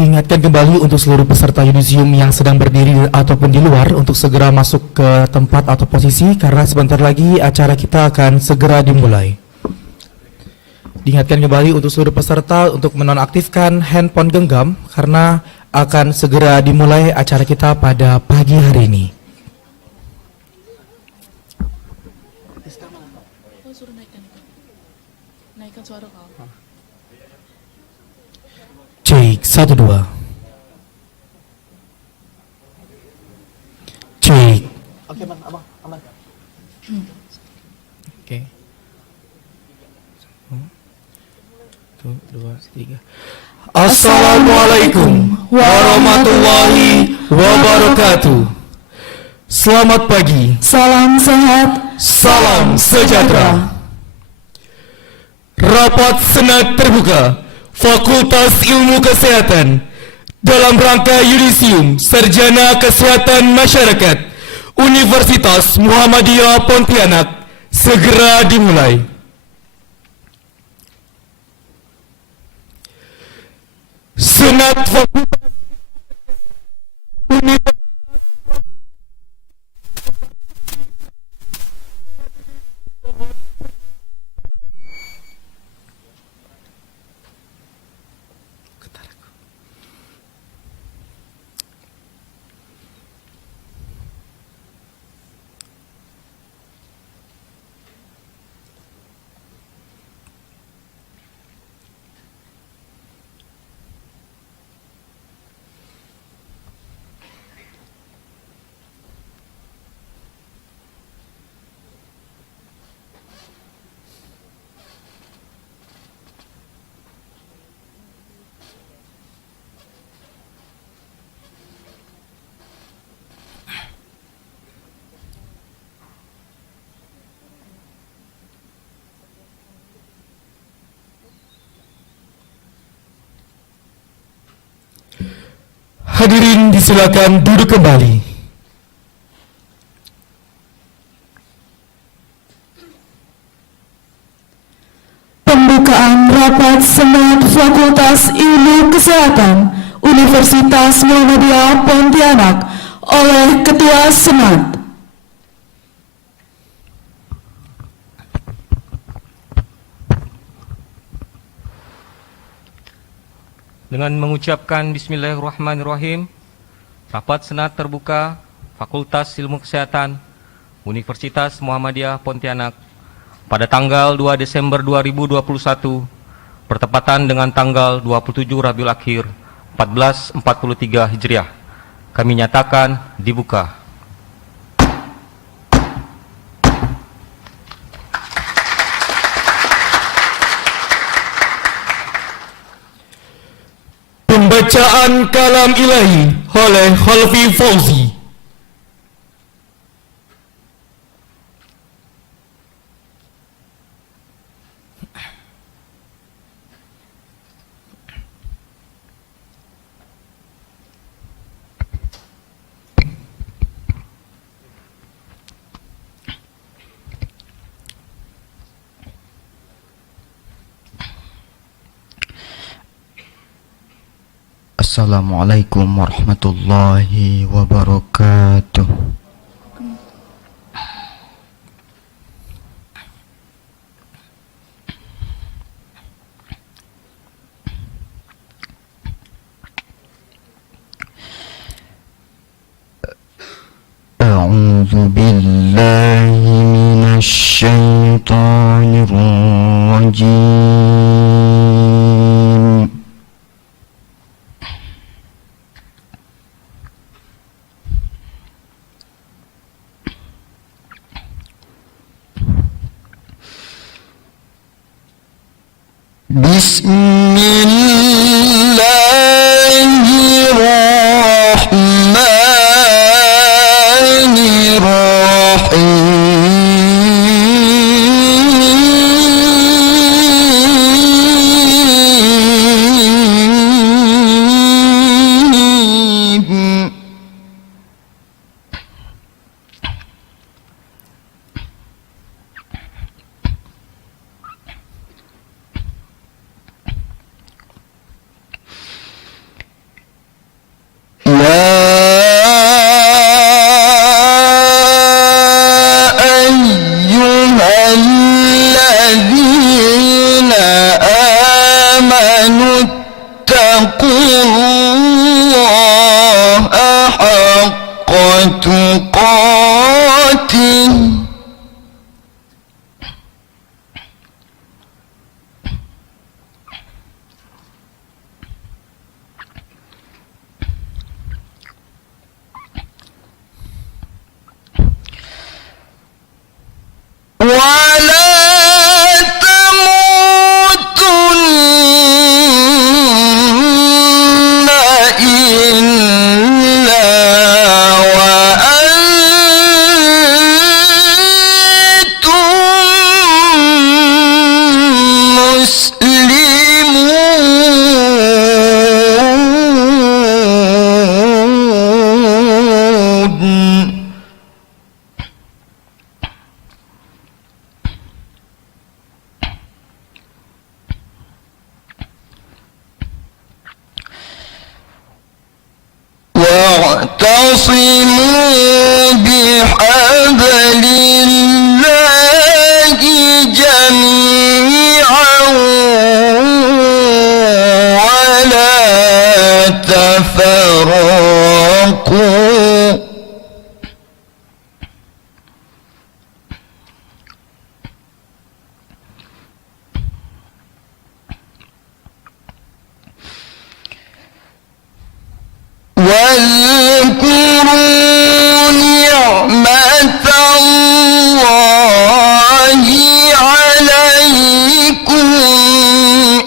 Diingatkan kembali untuk seluruh peserta yudisium yang sedang berdiri ataupun di luar untuk segera masuk ke tempat atau posisi karena sebentar lagi acara kita akan segera dimulai. Diingatkan kembali untuk seluruh peserta untuk menonaktifkan handphone genggam karena akan segera dimulai acara kita pada pagi hari ini. Cek 1 2. Cek. Oke bang, abang, aman. Oke. 1, 2, 3. Assalamualaikum warahmatullahi wabarakatuh. Selamat pagi. Salam sehat. Salam sejahtera. Rapat Senat terbuka Fakultas Ilmu Kesehatan dalam rangka yudisium Sarjana Kesehatan Masyarakat Universitas Muhammadiyah Pontianak segera dimulai. Senat Fakultas Universitas Hadirin disilakan duduk kembali. Pembukaan rapat Senat Fakultas Ilmu Kesehatan Universitas Muhammadiyah Pontianak oleh Ketua Senat. Dengan mengucapkan Bismillahirrahmanirrahim, rapat Senat terbuka Fakultas Ilmu Kesehatan Universitas Muhammadiyah Pontianak pada tanggal 2 Desember 2021 bertepatan dengan tanggal 27 Rabiul Akhir 1443 Hijriah. Kami nyatakan dibuka. Pembacaan kalam ilahi oleh Khalfi Fauzi. Assalamualaikum warahmatullahi wabarakatuh. A'udzu billahi minasy syaithanir rajim. Bismillahirrahmanirrahim. واعتصموا بحبل الله جميعا ولا تفرقوا واذكروا نعمة الله عليكم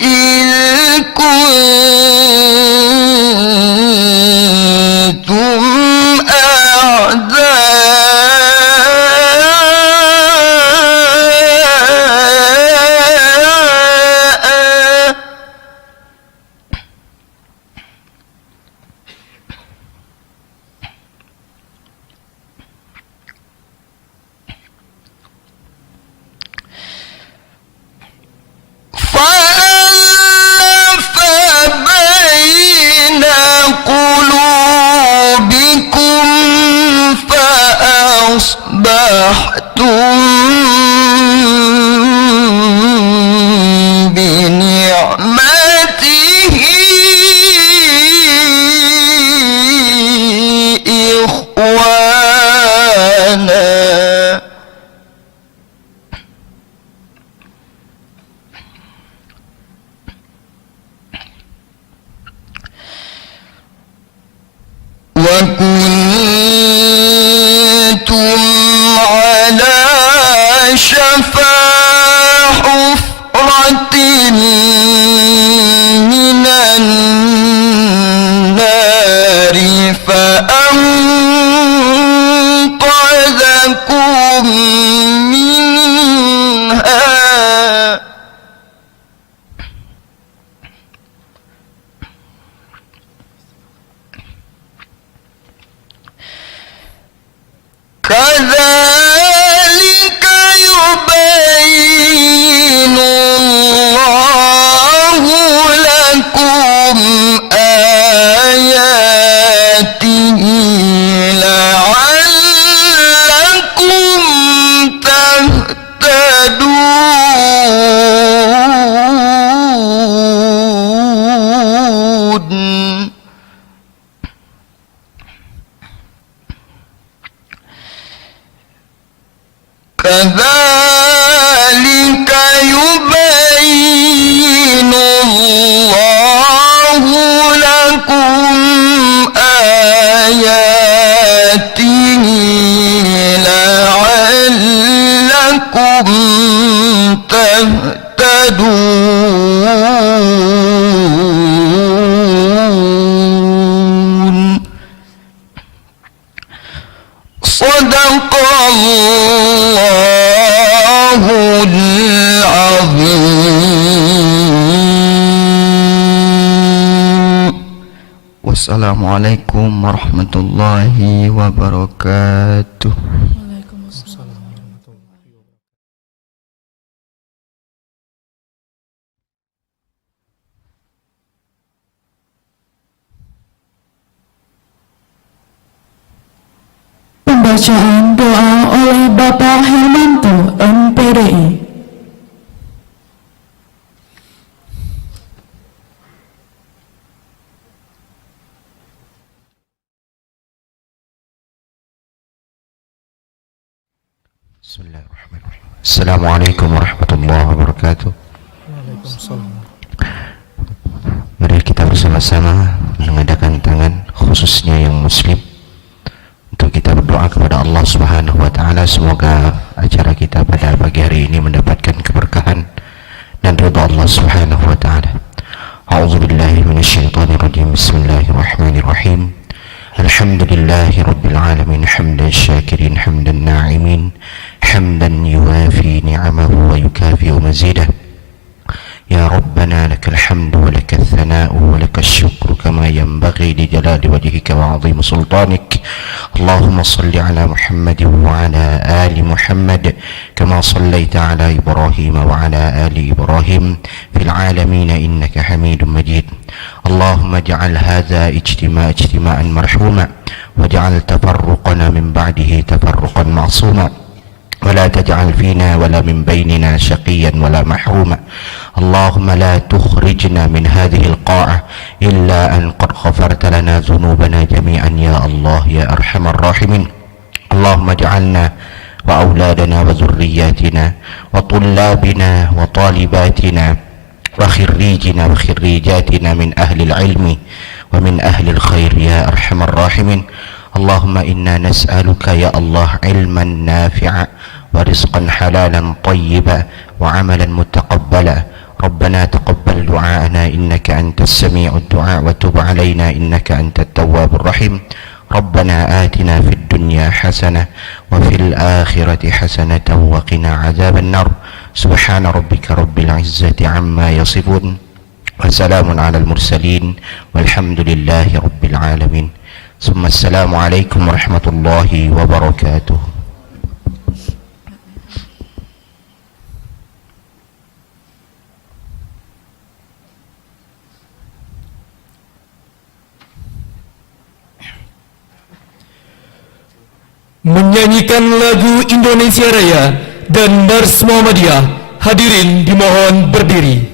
إذ كنتم أعداء فألف بين قلوبكم فأصبحتم بنعمته إخوانا وكنتم على شفا حفرة من النار فأنقذكم منها كذلك يبين الله لكم آياته لعلكم تهتدون كذلك يبين الله لكم آياته لعلكم تهتدون صدق الله العظيم. Wassalamualaikum warahmatullahi wabarakatuh. Pembacaan doa oleh Bapak Hermanto, MPDI. Bismillahirrahmanirrahim. Assalamualaikum warahmatullahi wabarakatuh. Mari kita bersama-sama mengadakan tangan, khususnya yang muslim, untuk kita berdoa kepada Allah Subhanahu wa taala. Semoga acara kita pada pagi hari ini mendapatkan keberkahan dan ridha Allah Subhanahu wa taala. A'udzubillahi minasyaitonirrajim. Bismillahirrahmanirrahim. Alhamdulillahi rabbil alamin, hamdan syakirin, hamdan na'imin, hamdan yuwafi ni'amahu wa yukafi'u mazidah. Ya Rabbana lakal hamdu wa lakal thana'u wa lakal syukru kama yanbaghi li jalali wajhika wa 'azimi sultanik. اللهم صل على محمد وعلى آل محمد كما صليت على إبراهيم وعلى آل إبراهيم في العالمين إنك حميد مجيد. اللهم اجعل هذا اجتماعا مرحوما واجعل تفرقنا من بعده تفرقا معصوما ولا تجعل فينا ولا من بيننا شقيا ولا محروما. اللهم لا تخرجنا من هذه القاعة إلا أن قد غفرت لنا ذنوبنا جميعا يا الله يا أرحم الراحمين. اللهم اجعلنا وأولادنا وذرياتنا وطلابنا وطالباتنا وخريجنا وخريجاتنا من أهل العلم ومن أهل الخير يا أرحم الراحمين. اللهم إنا نسألك يا الله علما نافعا ورزقا حلالا طيبا وعملا متقبلا. ربنا تقبل دعاءنا إنك أنت السميع الدعاء وتب علينا إنك أنت التواب الرحيم. ربنا آتنا في الدنيا حسنة وفي الآخرة حسنة وقنا عذاب النار. سبحان ربك رب العزة عما يصفون وسلام على المرسلين والحمد لله رب العالمين. ثم السلام عليكم ورحمة الله وبركاته. Menyanyikan lagu Indonesia Raya dan Mars Muhammadiyah, hadirin dimohon berdiri.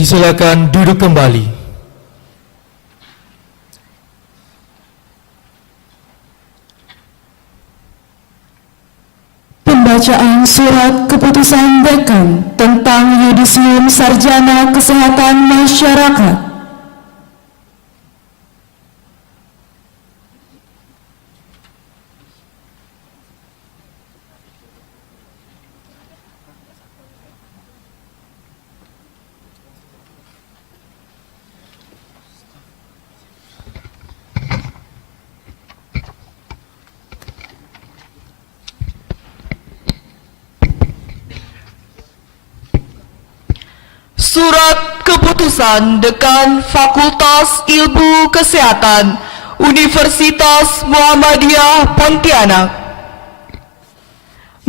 disilakan duduk kembali. Pembacaan surat keputusan Dekan tentang Yudisium Sarjana Kesehatan Masyarakat. Surat Keputusan Dekan Fakultas Ilmu Kesehatan Universitas Muhammadiyah Pontianak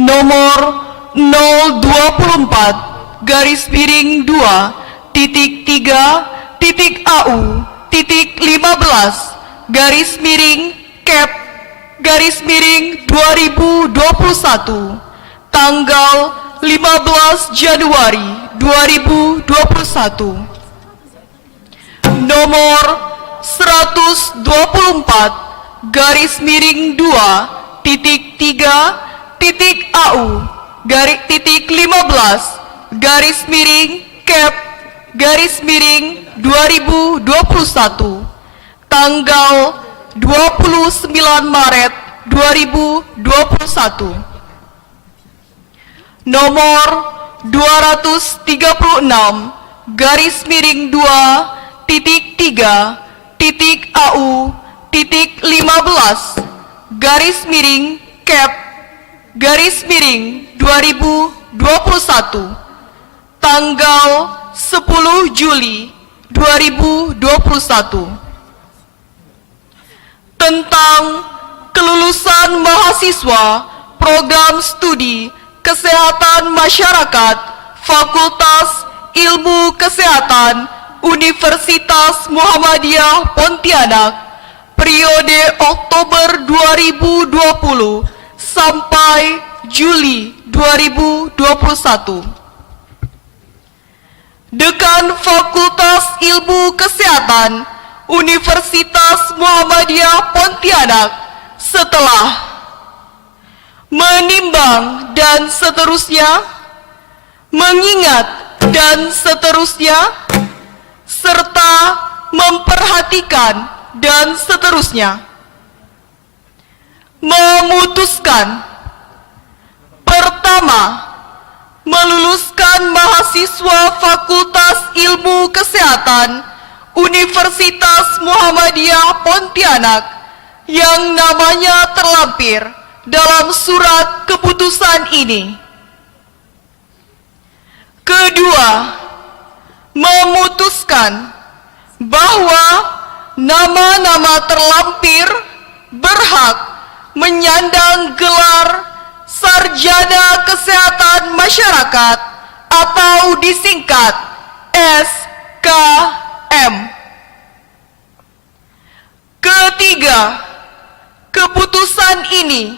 nomor 024-2.3.AU/CAP/2021 tanggal 15 Januari 2021 nomor 124-AU/CAP/2021 tanggal 29 Maret 2021 nomor 232-AU/CAP/2021 tanggal 10 Juli 2021 tentang kelulusan mahasiswa program studi Kesehatan Masyarakat Fakultas Ilmu Kesehatan Universitas Muhammadiyah Pontianak periode Oktober 2020 sampai Juli 2021. Dekan Fakultas Ilmu Kesehatan Universitas Muhammadiyah Pontianak setelah menimbang dan seterusnya, mengingat dan seterusnya, serta memperhatikan dan seterusnya, memutuskan: pertama, meluluskan mahasiswa Fakultas Ilmu Kesehatan Universitas Muhammadiyah Pontianak yang namanya terlampir dalam surat keputusan ini. Kedua, memutuskan bahwa nama-nama terlampir berhak menyandang gelar Sarjana Kesehatan Masyarakat atau disingkat SKM. Ketiga, keputusan ini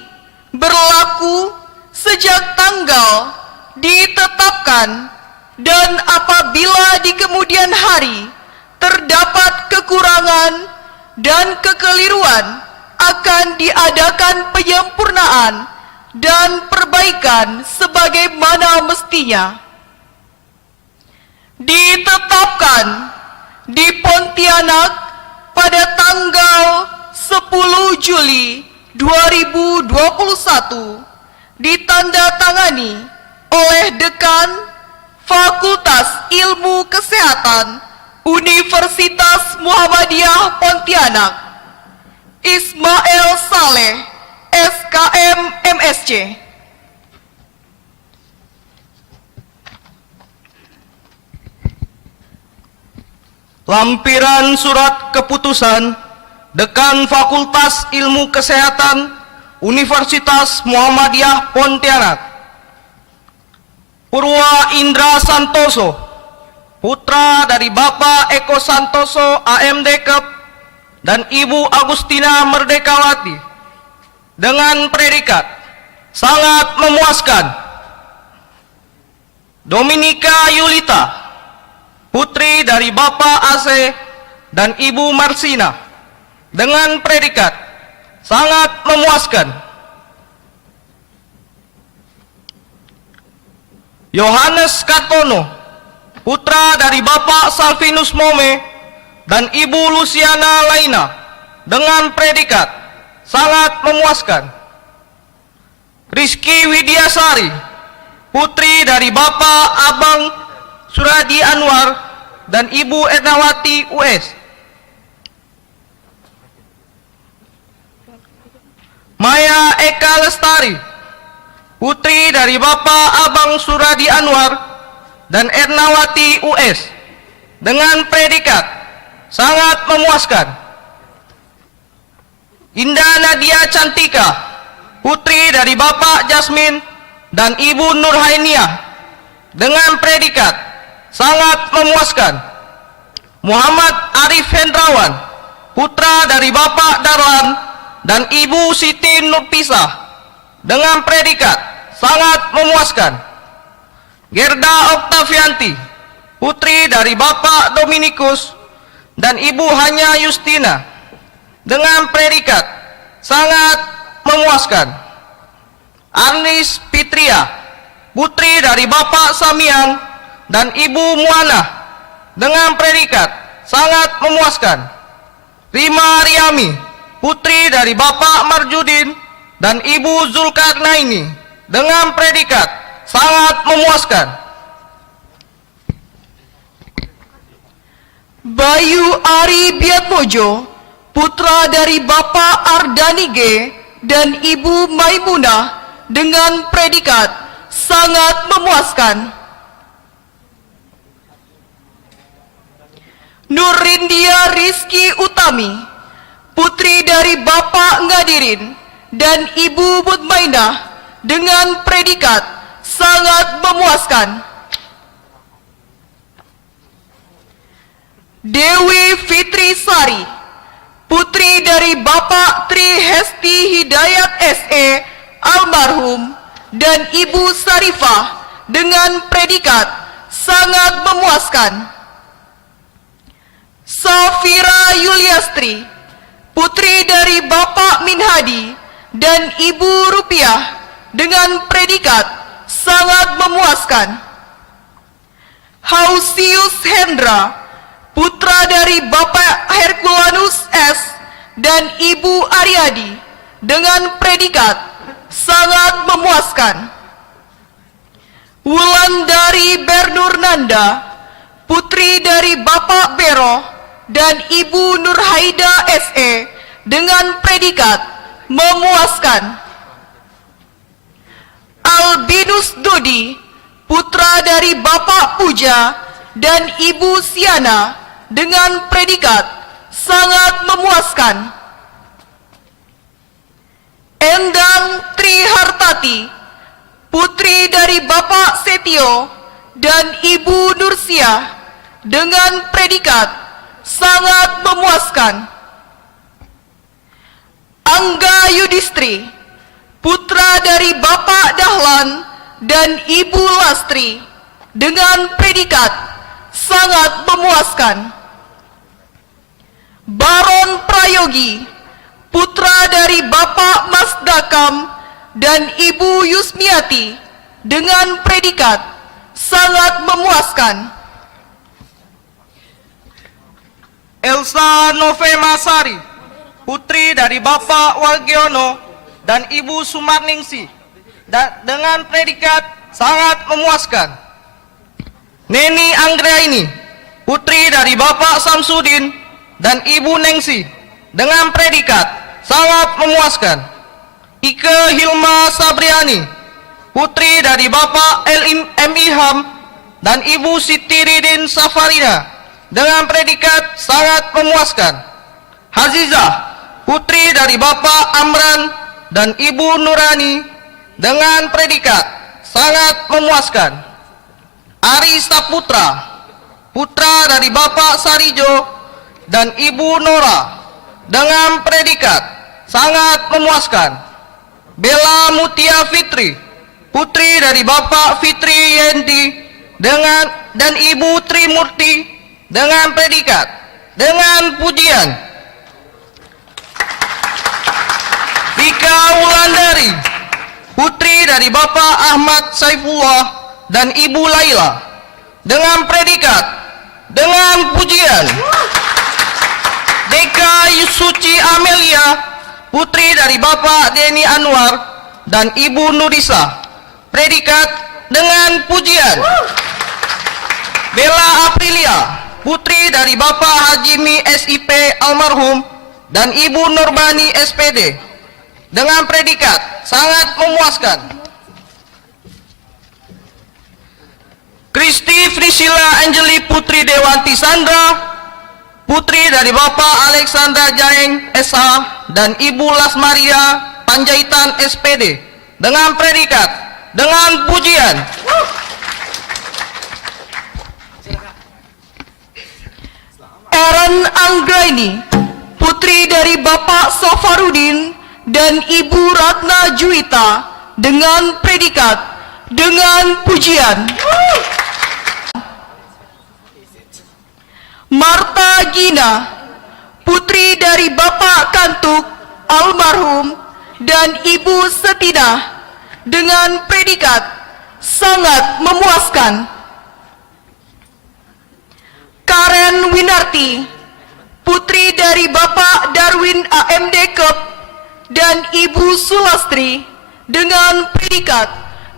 berlaku sejak tanggal ditetapkan dan apabila di kemudian hari terdapat kekurangan dan kekeliruan akan diadakan penyempurnaan dan perbaikan sebagaimana mestinya. Ditetapkan di Pontianak pada tanggal 10 Juli 2021 ditandatangani oleh Dekan Fakultas Ilmu Kesehatan Universitas Muhammadiyah Pontianak Ismail Saleh SKM MSc. Lampiran surat keputusan Dekan Fakultas Ilmu Kesehatan Universitas Muhammadiyah Pontianak Purwa Indra Santoso, putra dari Bapak Eko Santoso AMD Kep dan Ibu Agustina Merdekawati, dengan predikat sangat memuaskan. Dominika Yulita, putri dari Bapak Aceh dan Ibu Marsina, dengan predikat sangat memuaskan. Yohanes Kartono, putra dari Bapak Salvinus Mome dan Ibu Luciana Laina, dengan predikat sangat memuaskan. Rizky Widiasari, putri dari Bapak Abang Suradi Anwar dan Ibu Ernawati US. Maya Eka Lestari, putri dari Bapak Abang Suradi Anwar dan Ernawati US, dengan predikat sangat memuaskan. Indah Nadia Cantika, putri dari Bapak Jasmin dan Ibu Nurhainiah, dengan predikat sangat memuaskan. Muhammad Arif Hendrawan, putra dari Bapak Darlan dan Ibu Siti Nurpisah, dengan predikat sangat memuaskan. Gerda Oktavianti, putri dari Bapak Dominikus dan Ibu Hanya Justina, dengan predikat sangat memuaskan. Arnis Fitria, putri dari Bapak Samian dan Ibu Muana, dengan predikat sangat memuaskan. Rima Riami, putri dari Bapak Marjudin dan Ibu Zulkarnaini, dengan predikat sangat memuaskan. Bayu Ari Biatmojo, putra dari Bapak Ardani G dan Ibu Maimunah, dengan predikat sangat memuaskan. Nurindia Rizky Utami, putri dari Bapak Ngadirin dan Ibu Mutmainah, dengan predikat sangat memuaskan. Dewi Fitri Sari, putri dari Bapak Tri Hesti Hidayat SE almarhum dan Ibu Sarifah, dengan predikat sangat memuaskan. Safira Yuliastri, putri dari Bapak Minhadi dan Ibu Rupiah, dengan predikat sangat memuaskan. Hausius Hendra, putra dari Bapak Herculanus S dan Ibu Aryadi, dengan predikat sangat memuaskan. Wulandari Bernurnanda, putri dari Bapak Bero dan Ibu Nurhaida SE, dengan predikat memuaskan. Albinus Dodi, putra dari Bapak Puja dan Ibu Siana, dengan predikat sangat memuaskan. Endang Trihartati, putri dari Bapak Setio dan Ibu Nursiah, dengan predikat sangat memuaskan. Angga Yudistri, putra dari Bapak Dahlan dan Ibu Lastri, dengan predikat sangat memuaskan. Baron Prayogi, putra dari Bapak Masdakam dan Ibu Yusmiati, dengan predikat sangat memuaskan. Elsa Novema Sari, putri dari Bapak Walgiono dan Ibu Sumarningsi, dengan predikat sangat memuaskan. Neni Anggraini, putri dari Bapak Samsudin dan Ibu Nengsi, dengan predikat sangat memuaskan. Ike Hilma Sabriani, putri dari Bapak M. Ilham dan Ibu Siti Ridin Safarina, dengan predikat sangat memuaskan. Hazizah, putri dari Bapak Amran dan Ibu Nurani, dengan predikat sangat memuaskan. Ari Saputra, putra dari Bapak Sarijo dan Ibu Nora, dengan predikat sangat memuaskan. Bella Mutia Fitri, putri dari Bapak Fitri Yendi dan Ibu Trimurti dengan predikat dengan pujian. Rika Wulandari, putri dari Bapak Ahmad Saifullah dan Ibu Laila dengan predikat dengan pujian. Deka Yusuci Amelia, putri dari Bapak Denny Anwar dan Ibu Nurisa, predikat dengan pujian. Bella Aprilia, putri dari Bapak Hajimi SIP almarhum dan Ibu Nurbani SPD, dengan predikat sangat memuaskan. Kristi Frisila Angeli putri Dewanti Sandra, putri dari Bapak Alexandra Jaeng SH dan Ibu Lasmaria Panjaitan SPD, dengan predikat dengan pujian. Erin Anggraini, putri dari Bapak Safarudin dan Ibu Ratna Juwita, dengan predikat dengan pujian. Marta Gina, putri dari Bapak Kantuk almarhum dan Ibu Setina, dengan predikat sangat memuaskan. Karen Winarti, putri dari Bapak Darwin AMD Kep dan Ibu Sulastri, dengan predikat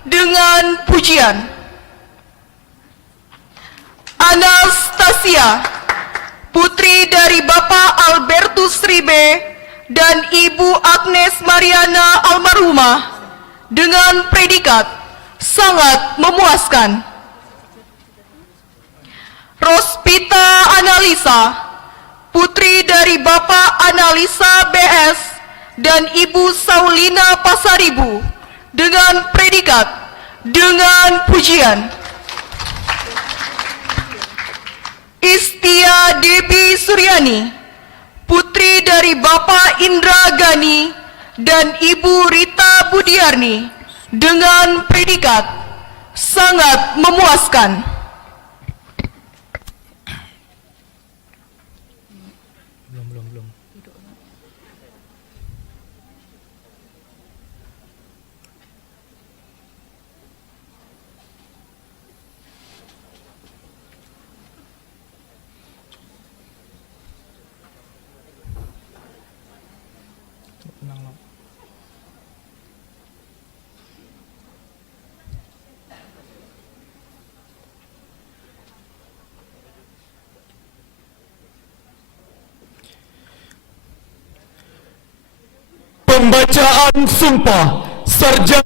dengan pujian. Anastasia, putri dari Bapak Albertus Ribe dan Ibu Agnes Mariana almarhumah, dengan predikat sangat memuaskan. Rospita Analisa, putri dari Bapak Analisa BS dan Ibu Saulina Pasaribu, dengan predikat dengan pujian. Istia Debi Suryani, putri dari Bapak Indra Gani dan Ibu Rita Budiarni, dengan predikat sangat memuaskan. Pembacaan Sumpah Sarjana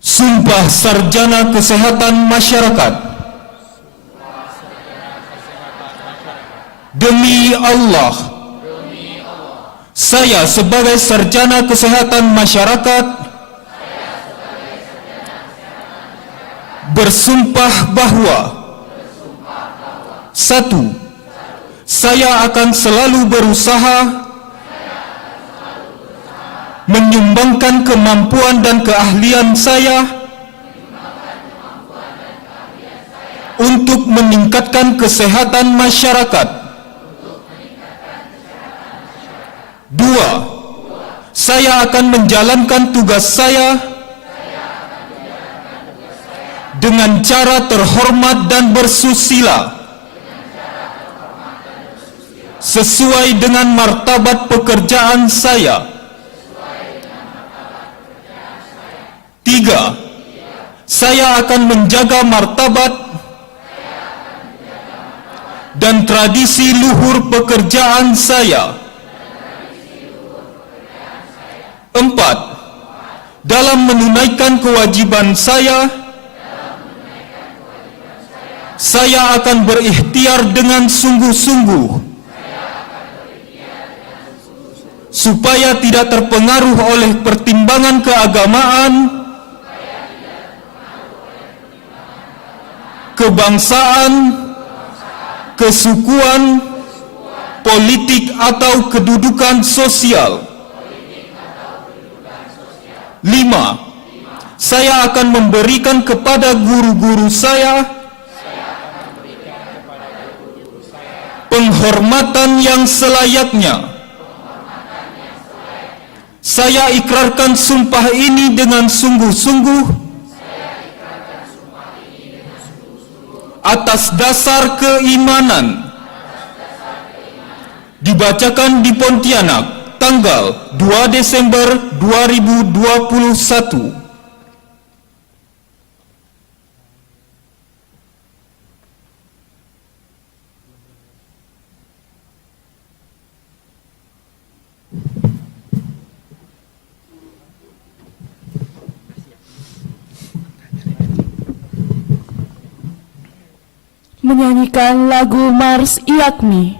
Sumpah Sarjana Kesehatan Masyarakat. Demi Allah, saya sebagai Sarjana Kesehatan Masyarakat bersumpah bahwa 1. Saya akan selalu berusaha menyumbangkan kemampuan dan keahlian saya untuk meningkatkan kesehatan masyarakat. 2. Saya akan menjalankan tugas saya dengan cara terhormat dan bersusila sesuai dengan martabat pekerjaan saya. 3. Saya akan menjaga martabat dan tradisi luhur pekerjaan saya. 4. Dalam menunaikan kewajiban saya akan berikhtiar dengan sungguh-sungguh supaya tidak terpengaruh oleh pertimbangan keagamaan, kebangsaan, kesukuan, politik atau kedudukan sosial. 5. Saya akan memberikan kepada guru-guru saya penghormatan yang selayaknya. Saya ikrarkan sumpah ini dengan sungguh-sungguh atas dasar keimanan. Dibacakan di Pontianak tanggal 2 Desember 2021. Menyanyikan lagu Mars Iakmi.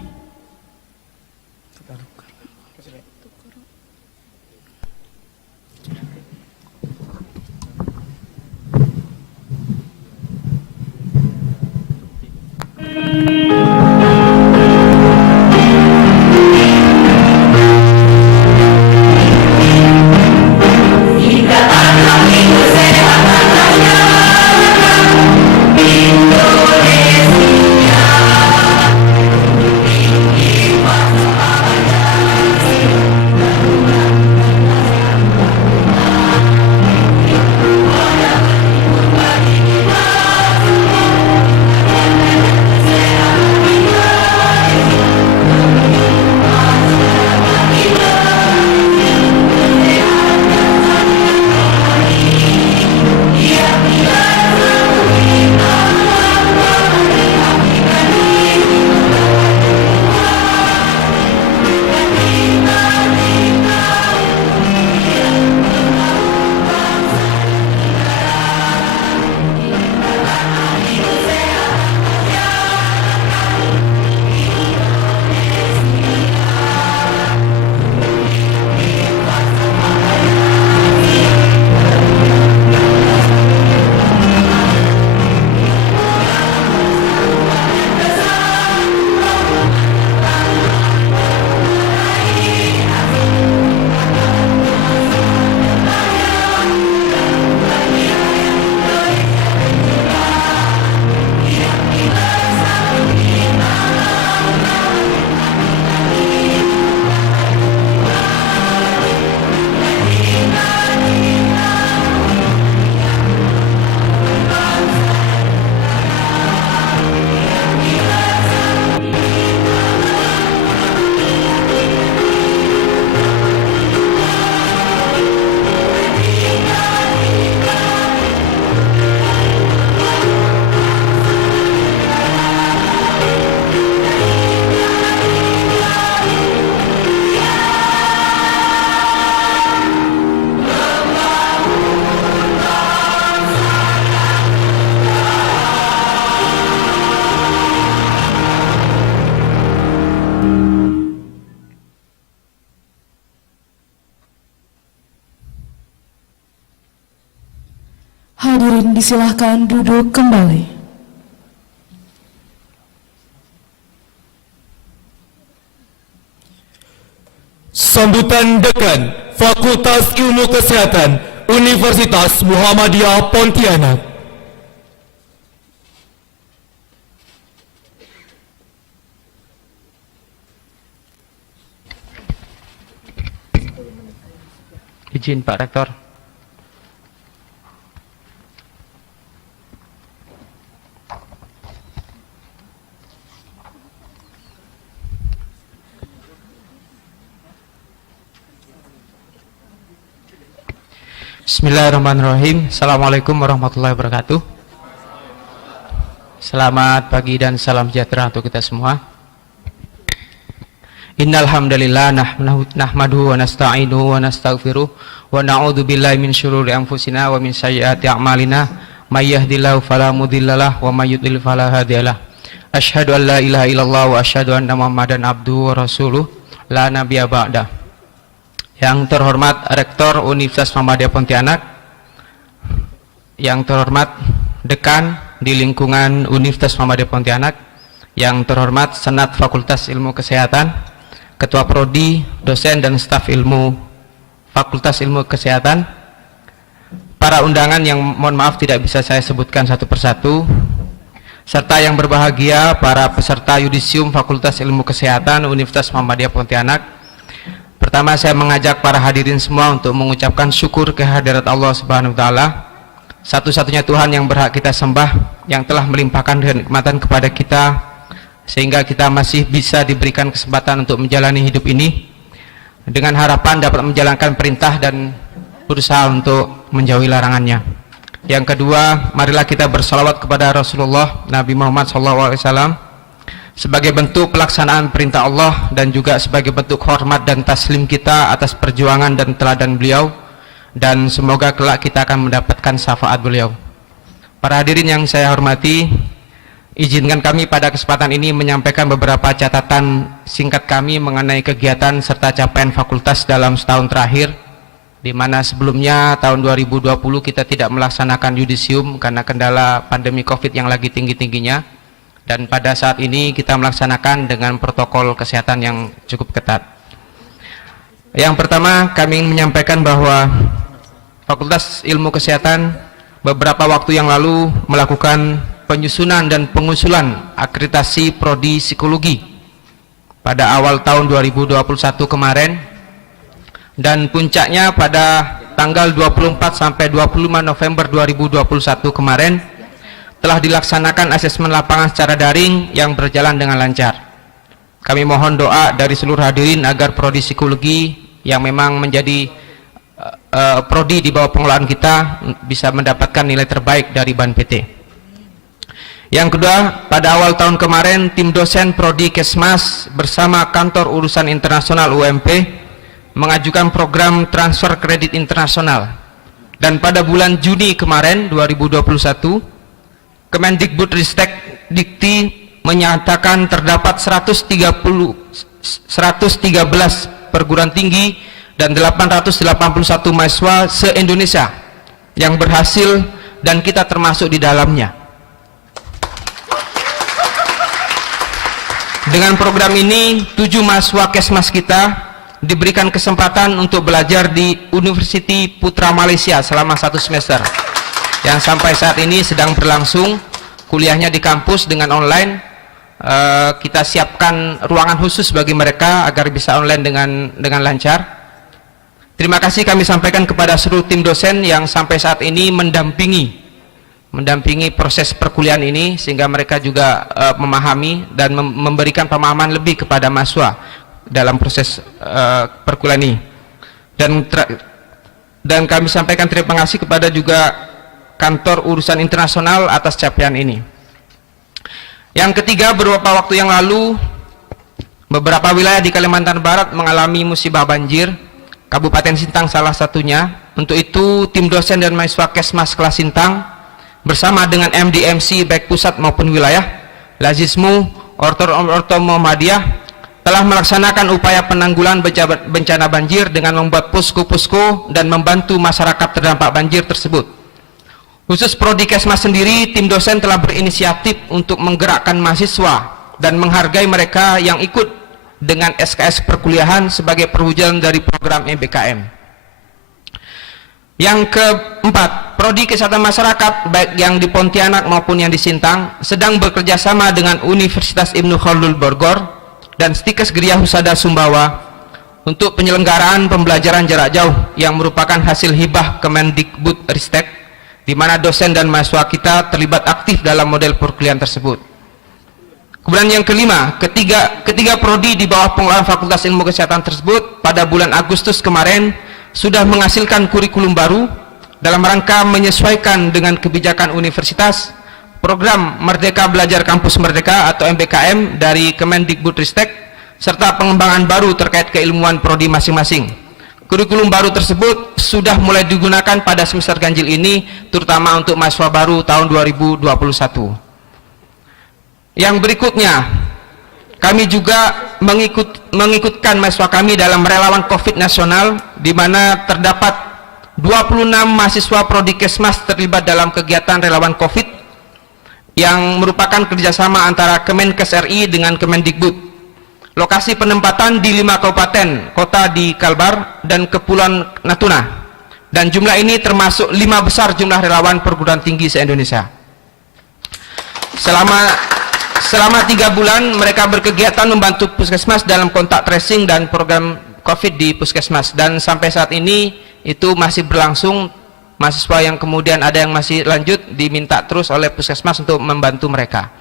Hadirin disilahkan duduk kembali. Sambutan Dekan Fakultas Ilmu Kesehatan Universitas Muhammadiyah Pontianak. Izin Pak Rektor. Bismillahirrahmanirrahim. Assalamualaikum warahmatullahi wabarakatuh. Selamat pagi dan salam sejahtera untuk kita semua. Innal hamdalillah nahmaduhu wa nasta'inuhu wa nastaghfiruh wa na'udzu billahi min syururi anfusina wa min sayyiati a'malina may yahdihillahu fala mudhillalah wa may yudhlil fala hadiyalah. Asyhadu an la ilaha illallah wa asyhadu anna Muhammadan abduhu wa rasuluh la nabiyya ba'da. Yang terhormat Rektor Universitas Muhammadiyah Pontianak, yang terhormat Dekan di lingkungan Universitas Muhammadiyah Pontianak, yang terhormat Senat Fakultas Ilmu Kesehatan, Ketua Prodi, dosen dan staf ilmu Fakultas Ilmu Kesehatan, para undangan yang mohon maaf tidak bisa saya sebutkan satu persatu, serta yang berbahagia para peserta yudisium Fakultas Ilmu Kesehatan Universitas Muhammadiyah Pontianak. Pertama, saya mengajak para hadirin semua untuk mengucapkan syukur kehadirat Allah Subhanahu wa taala, satu-satunya Tuhan yang berhak kita sembah, yang telah melimpahkan kenikmatan kepada kita sehingga kita masih bisa diberikan kesempatan untuk menjalani hidup ini dengan harapan dapat menjalankan perintah dan berusaha untuk menjauhi larangannya. Yang kedua, marilah kita bersalawat kepada Rasulullah Nabi Muhammad SAW sebagai bentuk pelaksanaan perintah Allah dan juga sebagai bentuk hormat dan taslim kita atas perjuangan dan teladan beliau, dan semoga kelak kita akan mendapatkan syafaat beliau. Para hadirin yang saya hormati, izinkan kami pada kesempatan ini menyampaikan beberapa catatan singkat kami mengenai kegiatan serta capaian fakultas dalam setahun terakhir, di mana sebelumnya tahun 2020 kita tidak melaksanakan yudisium karena kendala pandemi COVID yang lagi tinggi-tingginya, dan pada saat ini kita melaksanakan dengan protokol kesehatan yang cukup ketat. Yang pertama, kami ingin menyampaikan bahwa Fakultas Ilmu Kesehatan beberapa waktu yang lalu melakukan penyusunan dan pengusulan akreditasi prodi psikologi pada awal tahun 2021 kemarin, dan puncaknya pada tanggal 24 sampai 25 November 2021 kemarin telah dilaksanakan asesmen lapangan secara daring yang berjalan dengan lancar. Kami mohon doa dari seluruh hadirin agar prodi psikologi yang memang menjadi prodi di bawah pengelolaan kita bisa mendapatkan nilai terbaik dari BAN-PT. Yang kedua, pada awal tahun kemarin tim dosen prodi Kesmas bersama Kantor Urusan Internasional UMP mengajukan program transfer kredit internasional, dan pada bulan Juni kemarin 2021 Kemendikbud Ristek Dikti menyatakan terdapat 113 perguruan tinggi dan 881 mahasiswa se-Indonesia yang berhasil, dan kita termasuk di dalamnya. Dengan program ini, 7 mahasiswa Kesmas kita diberikan kesempatan untuk belajar di University Putra Malaysia selama 1 semester, yang sampai saat ini sedang berlangsung. Kuliahnya di kampus dengan online. Kita siapkan ruangan khusus bagi mereka agar bisa online dengan lancar. Terima kasih kami sampaikan kepada seluruh tim dosen yang sampai saat ini mendampingi proses perkuliahan ini, sehingga mereka juga memahami dan memberikan pemahaman lebih kepada mahasiswa dalam proses perkuliahan ini. Dan kami sampaikan terima kasih kepada juga Kantor Urusan Internasional atas capaian ini. Yang ketiga, beberapa waktu yang lalu beberapa wilayah di Kalimantan Barat mengalami musibah banjir, Kabupaten Sintang salah satunya. Untuk itu tim dosen dan mahasiswa Kesmas kelas Sintang bersama dengan MDMC baik pusat maupun wilayah, Lazismu, Orto Muhammadiyah telah melaksanakan upaya penanggulangan bencana banjir dengan membuat posko-posko dan membantu masyarakat terdampak banjir tersebut. Khusus prodi Kesmas sendiri, tim dosen telah berinisiatif untuk menggerakkan mahasiswa dan menghargai mereka yang ikut dengan SKS perkuliahan sebagai perwujudan dari program MBKM. Yang keempat, prodi Kesehatan Masyarakat baik yang di Pontianak maupun yang di Sintang sedang bekerjasama dengan Universitas Ibnu Khaldun Bogor dan Stikes Geria Husada Sumbawa untuk penyelenggaraan pembelajaran jarak jauh yang merupakan hasil hibah Kemendikbud Ristek, di mana dosen dan mahasiswa kita terlibat aktif dalam model perkuliahan tersebut. Kemudian yang kelima, ketiga prodi di bawah pengelolaan Fakultas Ilmu Kesehatan tersebut pada bulan Agustus kemarin sudah menghasilkan kurikulum baru dalam rangka menyesuaikan dengan kebijakan universitas, program Merdeka Belajar Kampus Merdeka atau MBKM dari Kemendikbudristek, serta pengembangan baru terkait keilmuan prodi masing-masing. Kurikulum baru tersebut sudah mulai digunakan pada semester ganjil ini, terutama untuk mahasiswa baru tahun 2021. Yang berikutnya, kami juga mengikutkan mahasiswa kami dalam relawan COVID nasional, di mana terdapat 26 mahasiswa prodi Kesmas terlibat dalam kegiatan relawan COVID yang merupakan kerjasama antara Kemenkes RI dengan Kemendikbud. Lokasi penempatan di 5 kabupaten kota di Kalbar dan Kepulauan Natuna, dan jumlah ini termasuk 5 besar jumlah relawan perguruan tinggi se-Indonesia. Selama 3 bulan mereka berkegiatan membantu puskesmas dalam kontak tracing dan program COVID di puskesmas, dan sampai saat ini itu masih berlangsung. Mahasiswa yang kemudian ada yang masih lanjut diminta terus oleh puskesmas untuk membantu mereka.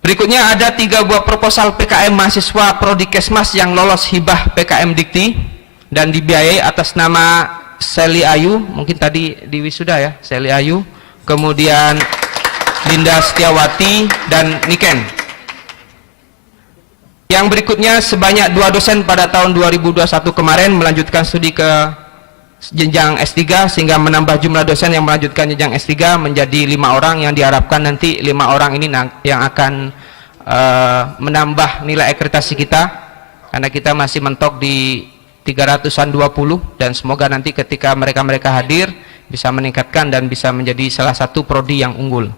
Berikutnya ada 3 buah proposal PKM mahasiswa prodi Kesmas yang lolos hibah PKM Dikti dan dibiayai atas nama Seli Ayu, mungkin tadi di wisuda ya, Seli Ayu, kemudian Linda Setiawati dan Niken. Yang berikutnya sebanyak 2 dosen pada tahun 2021 kemarin melanjutkan studi ke jenjang S3, sehingga menambah jumlah dosen yang melanjutkan jenjang S3 menjadi 5 orang, yang diharapkan nanti 5 orang ini yang akan menambah nilai akreditasi kita, karena kita masih mentok di 320, dan semoga nanti ketika mereka hadir bisa meningkatkan dan bisa menjadi salah satu prodi yang unggul.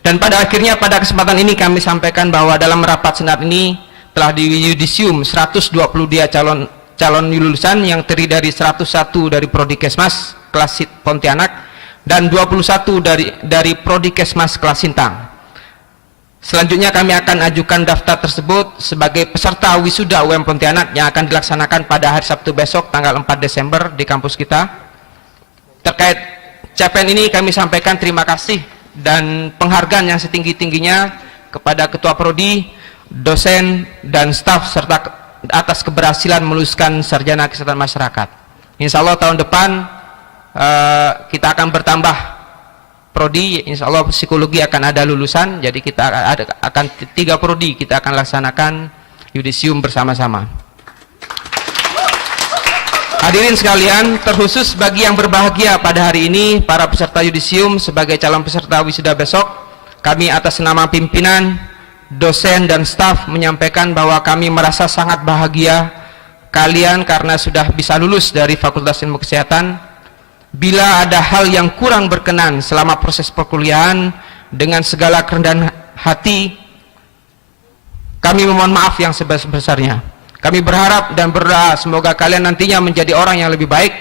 Dan pada akhirnya pada kesempatan ini kami sampaikan bahwa dalam rapat senat ini telah di yudisium 120 dia calon lulusan yang terdiri dari 101 dari prodi Kesmas kelas Pontianak dan 21 dari prodi Kesmas kelas Sintang. Selanjutnya kami akan ajukan daftar tersebut sebagai peserta wisuda UM Pontianak yang akan dilaksanakan pada hari Sabtu besok tanggal 4 Desember di kampus kita. Terkait capaian ini kami sampaikan terima kasih dan penghargaan yang setinggi-tingginya kepada Ketua Prodi, dosen, dan staf serta atas keberhasilan meluluskan sarjana kesehatan masyarakat. Insya Allah tahun depan kita akan bertambah prodi, insya Allah psikologi akan ada lulusan, jadi kita akan 3 prodi kita akan laksanakan yudisium bersama-sama. Hadirin sekalian, terkhusus bagi yang berbahagia pada hari ini, para peserta yudisium sebagai calon peserta wisuda besok, kami atas nama pimpinan, dosen, dan staf menyampaikan bahwa kami merasa sangat bahagia kalian karena sudah bisa lulus dari Fakultas Ilmu Kesehatan. Bila ada hal yang kurang berkenan selama proses perkuliahan, dengan segala kerendahan hati, kami memohon maaf yang sebesar-besarnya. Kami berharap dan berdoa semoga kalian nantinya menjadi orang yang lebih baik,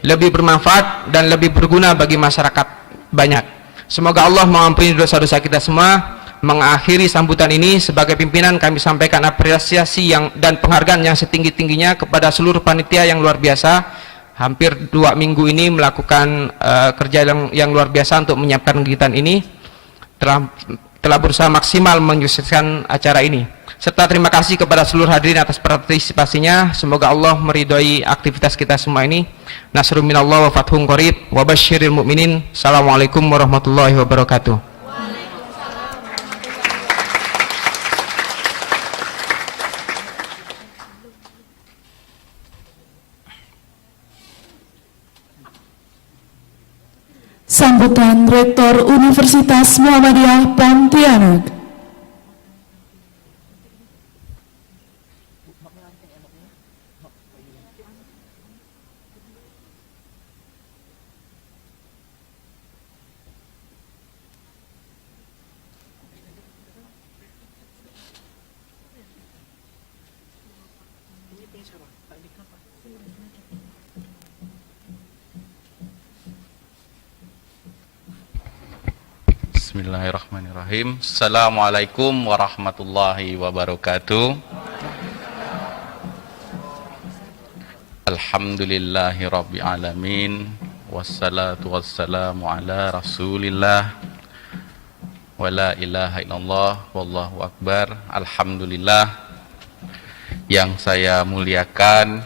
lebih bermanfaat, dan lebih berguna bagi masyarakat banyak. Semoga Allah mengampuni dosa-dosa kita semua. Mengakhiri sambutan ini, sebagai pimpinan kami sampaikan apresiasi dan penghargaan yang setinggi-tingginya kepada seluruh panitia yang luar biasa. Hampir 2 minggu ini melakukan kerja yang luar biasa untuk menyiapkan kegiatan ini, telah berusaha maksimal menyukseskan acara ini. Serta terima kasih kepada seluruh hadirin atas partisipasinya. Semoga Allah meridhoi aktivitas kita semua ini. Nasrun minallah wa fathun qarib wa basyiril mu'minin. Assalamualaikum warahmatullahi wabarakatuh. Sambutan Rektor Universitas Muhammadiyah Pontianak. Bismillahirrahmanirrahim. Assalamualaikum warahmatullahi wabarakatuh. Alhamdulillahi rabbil alamin. Wassalatu wassalamu ala rasulillah. Wa la ilaha illallah. Wallahu akbar. Alhamdulillah. Yang saya muliakan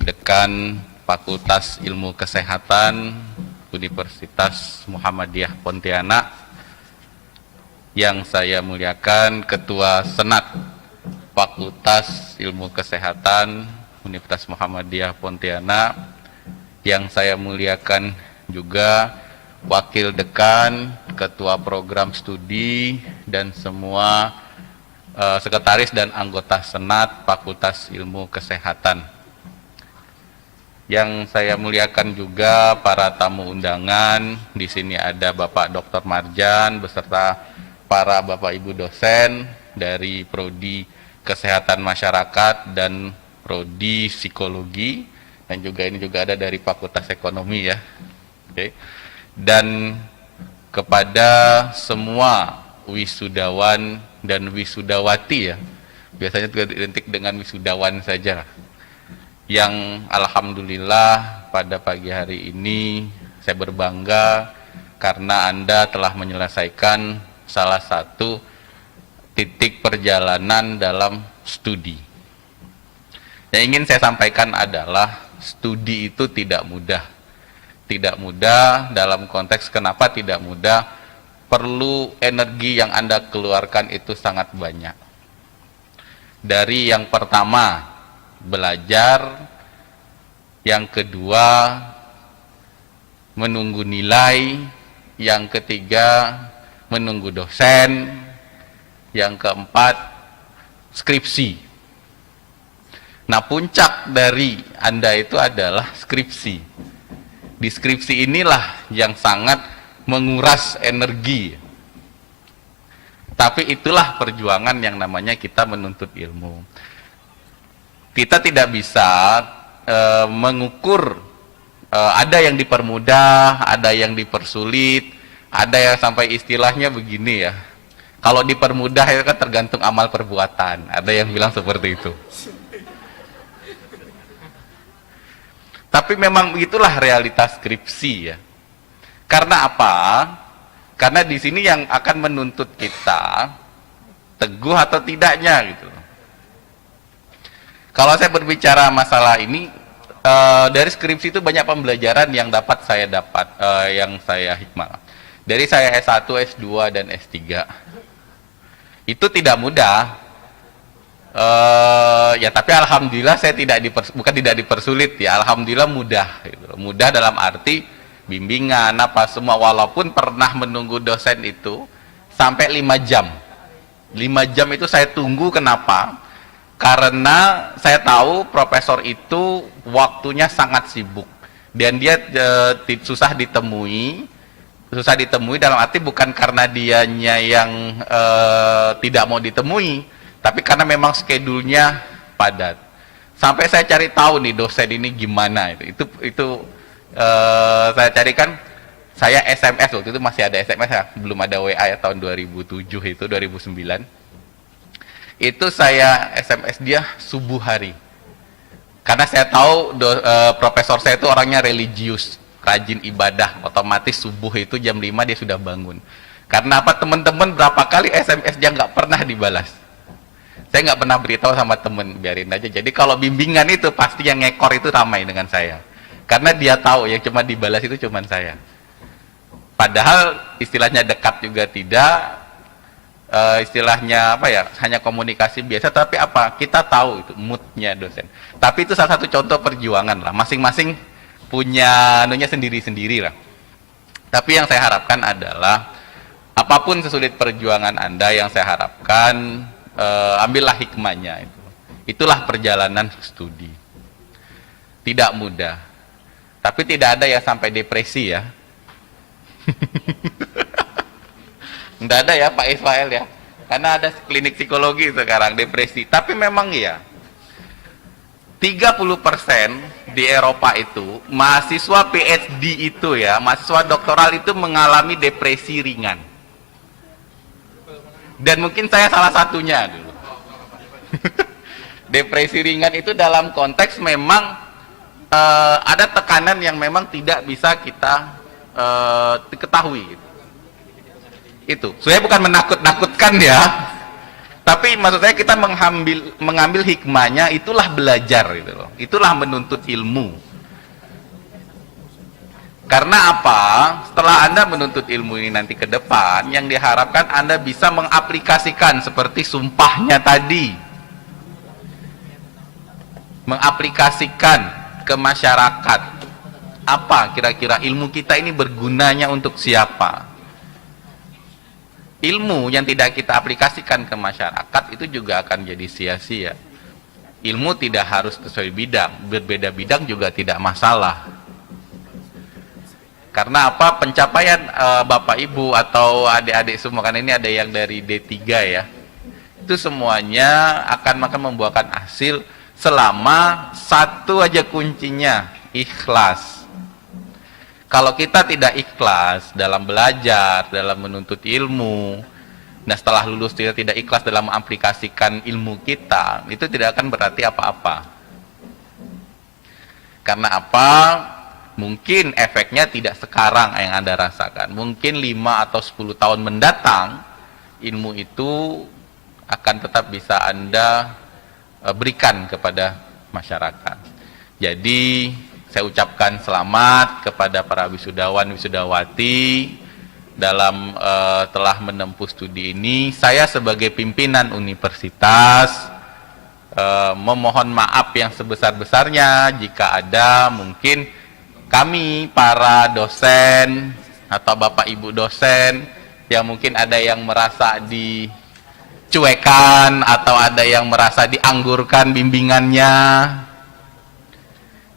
Dekan Fakultas Ilmu Kesehatan Universitas Muhammadiyah Pontianak. Yang saya muliakan Ketua Senat Fakultas Ilmu Kesehatan Universitas Muhammadiyah Pontianak. Yang saya muliakan juga Wakil Dekan, Ketua Program Studi, dan semua sekretaris dan anggota Senat Fakultas Ilmu Kesehatan. Yang saya muliakan juga para tamu undangan. Di sini ada Bapak Dr. Marjan beserta para Bapak Ibu dosen dari Prodi Kesehatan Masyarakat dan Prodi Psikologi, dan juga ini juga ada dari Fakultas Ekonomi ya. Oke. Dan kepada semua wisudawan dan wisudawati ya, biasanya juga identik dengan wisudawan saja, yang alhamdulillah pada pagi hari ini saya berbangga karena Anda telah menyelesaikan salah satu titik perjalanan dalam studi. Yang ingin saya sampaikan adalah studi itu tidak mudah. Tidak mudah dalam konteks kenapa tidak mudah, perlu energi yang Anda keluarkan itu sangat banyak. Dari yang pertama, belajar, yang kedua, menunggu nilai, yang ketiga, menunggu dosen, yang keempat, skripsi. Nah, puncak dari Anda itu adalah skripsi. Di skripsi inilah yang sangat menguras energi. Tapi itulah perjuangan yang namanya kita menuntut ilmu. Kita tidak bisa mengukur, ada yang dipermudah, ada yang dipersulit, ada yang sampai istilahnya begini ya, kalau dipermudah itu kan tergantung amal perbuatan, ada yang bilang seperti itu. Tapi memang itulah realitas skripsi ya. Karena apa? Karena di sini yang akan menuntut kita teguh atau tidaknya gitu. Kalau saya berbicara masalah ini, dari skripsi itu banyak pembelajaran yang yang saya hikmah. Dari saya S1, S2, dan S3. Itu tidak mudah. Ya tapi alhamdulillah saya bukan tidak dipersulit ya, alhamdulillah mudah gitu. Mudah dalam arti bimbingan apa semua, walaupun pernah menunggu dosen itu sampai 5 jam. 5 jam itu saya tunggu, kenapa? Karena saya tahu profesor itu waktunya sangat sibuk dan dia susah ditemui dalam arti bukan karena dianya yang tidak mau ditemui, tapi karena memang schedule-nya padat. Sampai saya cari tahu nih dosen ini gimana itu saya carikan, saya SMS waktu itu masih ada SMS ya, belum ada WA ya, tahun 2007 itu 2009. Itu saya SMS dia subuh hari. Karena saya tahu profesor saya itu orangnya religius, rajin ibadah, otomatis subuh itu jam 5 dia sudah bangun. Karena apa, teman-teman berapa kali SMS dia nggak pernah dibalas. Saya nggak pernah beritahu sama temen, biarin aja. Jadi kalau bimbingan itu pasti yang ngekor itu ramai dengan saya. Karena dia tahu yang cuma dibalas itu cuma saya. Padahal istilahnya dekat juga tidak, istilahnya apa ya, hanya komunikasi biasa, tapi apa, kita tahu itu moodnya dosen. Tapi itu salah satu contoh perjuangan lah, masing-masing punya anunya sendiri-sendiri lah. Tapi yang saya harapkan adalah apapun sesulit perjuangan Anda, yang saya harapkan ambillah hikmahnya itu. Itulah perjalanan studi. Tidak mudah. Tapi tidak ada ya sampai depresi ya. Tidak ada ya Pak Ismail ya. Karena ada klinik psikologi sekarang depresi. Tapi memang ya 30% di Eropa itu mahasiswa PhD itu ya, mahasiswa doktoral itu mengalami depresi ringan. Dan mungkin saya salah satunya dulu. Depresi ringan itu dalam konteks memang ada tekanan yang memang tidak bisa kita ketahui. Itu. Saya bukan menakut-nakutkan ya. Tapi maksud saya kita mengambil hikmahnya, itulah belajar gitu loh. Itulah menuntut ilmu. Karena apa? Setelah Anda menuntut ilmu ini nanti ke depan, yang diharapkan Anda bisa mengaplikasikan seperti sumpahnya tadi. Mengaplikasikan ke masyarakat. Apa kira-kira ilmu kita ini bergunanya untuk siapa? Ilmu yang tidak kita aplikasikan ke masyarakat itu juga akan jadi sia-sia. Ilmu tidak harus sesuai bidang, berbeda bidang juga tidak masalah. Karena apa? Pencapaian Bapak Ibu atau adik-adik semua, kan ini ada yang dari D3 ya, itu semuanya akan membuahkan hasil selama satu aja kuncinya, ikhlas. Kalau kita tidak ikhlas dalam belajar, dalam menuntut ilmu, nah setelah lulus kita tidak ikhlas dalam mengaplikasikan ilmu kita, itu tidak akan berarti apa-apa. Karena apa? Mungkin efeknya tidak sekarang yang Anda rasakan. Mungkin 5 atau 10 tahun mendatang, ilmu itu akan tetap bisa Anda berikan kepada masyarakat. Jadi, saya ucapkan selamat kepada para wisudawan wisudawati dalam telah menempuh studi ini. Saya sebagai pimpinan universitas memohon maaf yang sebesar-besarnya jika ada mungkin kami para dosen atau Bapak Ibu dosen yang mungkin ada yang merasa dicuekan atau ada yang merasa dianggurkan bimbingannya,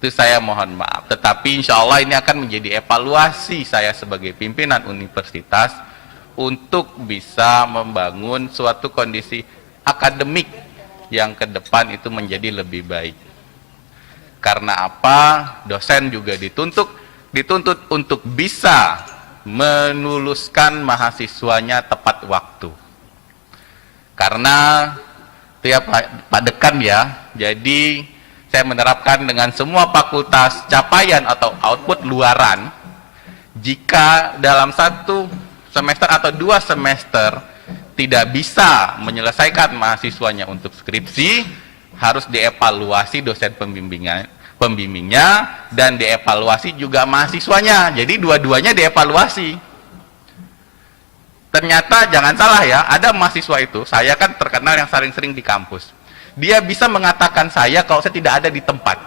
itu saya mohon maaf. Tetapi insya Allah ini akan menjadi evaluasi saya sebagai pimpinan universitas untuk bisa membangun suatu kondisi akademik yang ke depan itu menjadi lebih baik. Karena apa? Dosen juga dituntut untuk bisa meluluskan mahasiswanya tepat waktu. Karena tiap Pak Dekan ya, jadi saya menerapkan dengan semua fakultas capaian atau output luaran, jika dalam 1 semester atau 2 semester tidak bisa menyelesaikan mahasiswanya untuk skripsi, harus dievaluasi dosen pembimbingnya dan dievaluasi juga mahasiswanya. Jadi dua-duanya dievaluasi. Ternyata jangan salah ya, ada mahasiswa itu, saya kan terkenal yang sering-sering di kampus. Dia bisa mengatakan saya kalau saya tidak ada di tempat,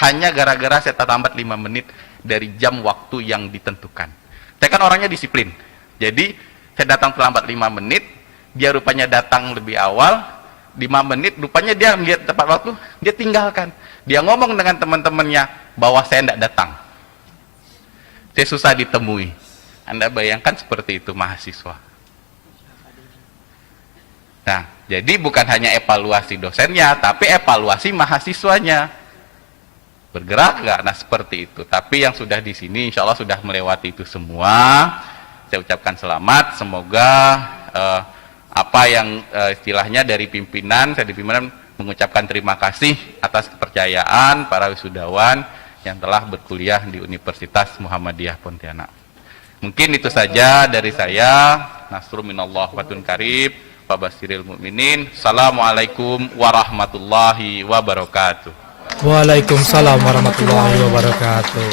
hanya gara-gara saya terlambat 5 menit dari jam waktu yang ditentukan. Saya kan orangnya disiplin. Jadi saya datang terlambat 5 menit, dia rupanya datang lebih awal, 5 menit, rupanya dia melihat tepat waktu, dia tinggalkan. Dia ngomong dengan teman-temannya bahwa saya tidak datang. Saya susah ditemui. Anda bayangkan seperti itu mahasiswa. Nah, jadi bukan hanya evaluasi dosennya, tapi evaluasi mahasiswanya. Bergerak nggak? Nah, seperti itu. Tapi yang sudah di sini, insya Allah sudah melewati itu semua. Saya ucapkan selamat. Semoga apa yang istilahnya dari pimpinan, saya di pimpinan mengucapkan terima kasih atas kepercayaan para wisudawan yang telah berkuliah di Universitas Muhammadiyah Pontianak. Mungkin itu saja dari saya. Nasrun minallah wa tun karib, wabashiril mu'minin. Assalamualaikum warahmatullahi wabarakatuh. Waalaikumsalam warahmatullahi wabarakatuh.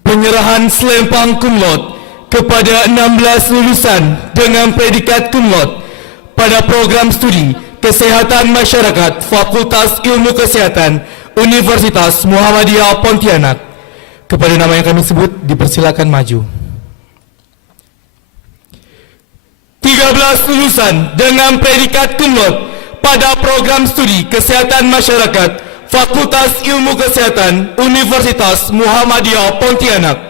Penyerahan selempang kumlot kepada 16 lulusan dengan predikat kumlot pada program studi Kesehatan Masyarakat Fakultas Ilmu Kesehatan Universitas Muhammadiyah Pontianak. Kepada nama yang kami sebut, dipersilakan maju. 13 lulusan dengan predikat kumlot pada program studi Kesehatan Masyarakat Fakultas Ilmu Kesehatan Universitas Muhammadiyah Pontianak.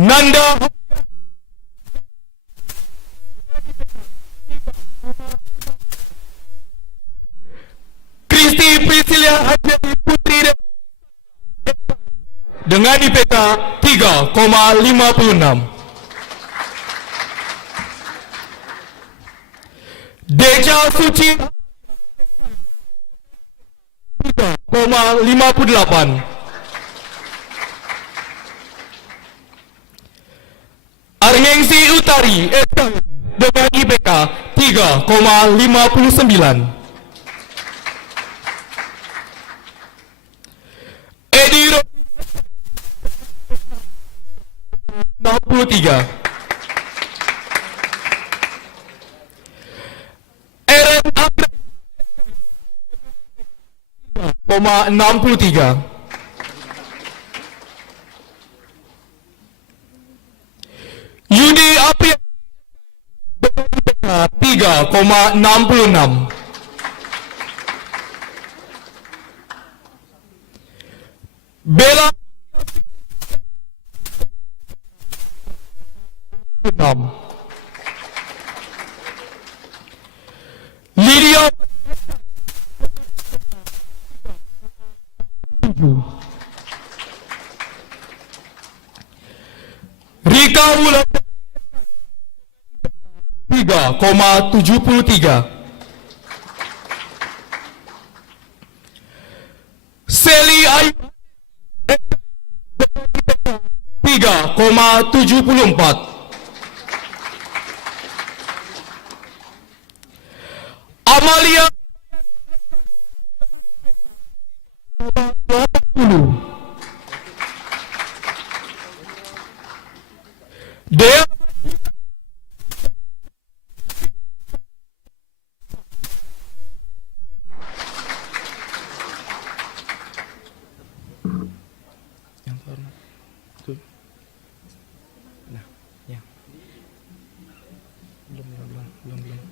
Nanda Kristi Priscilia Hajati Putri dengan IPK 3,56. Deja Suci 3,58. Arhengsi Utari dengan IPK 3,59. Edi 63. Eren April 63. Yuni April 3,66. Bella 6. Lydia 7. Rika Wulan 3,73. Sally Ayu 3,74. Amalia 80. Dea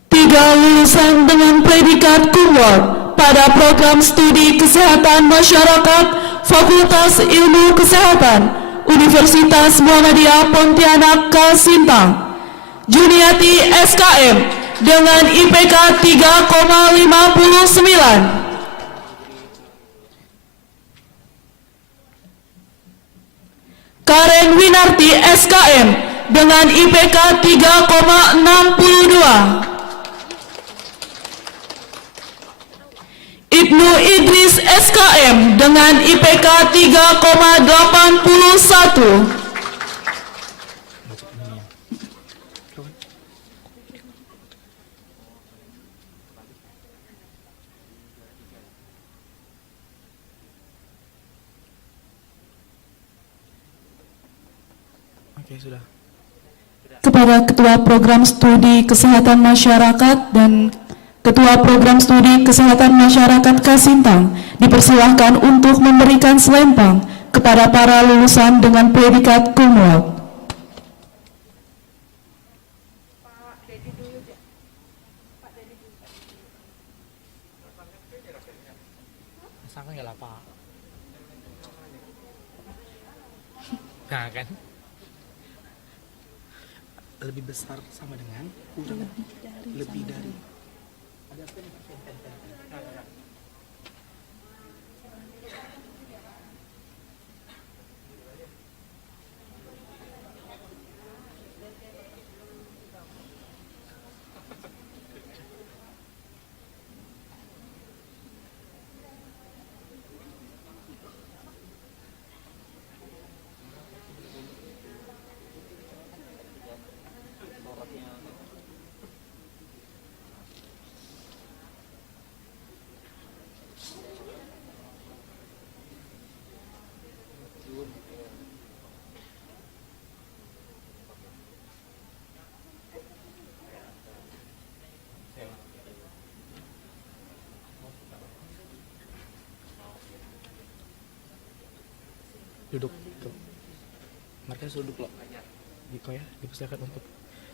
3 lulusan dengan predikat kumlot pada program studi kesehatan masyarakat Fakultas Ilmu Kesehatan Universitas Muhammadiyah Pontianak Kasintang. Juniati SKM dengan IPK 3,59. Karen Winarti SKM dengan IPK 3,62. Ibnu Idris SKM dengan IPK 3,81. Kepada Ketua Program Studi Kesehatan Masyarakat dan Ketua Program Studi Kesehatan Masyarakat Kasintang dipersilahkan untuk memberikan selempang kepada para lulusan dengan predikat cum laude. Nah kan lebih besar sama dengan kurang lebih dari duduk tuh. Mereka duduk loh. Gitu ya, dipersilakan untuk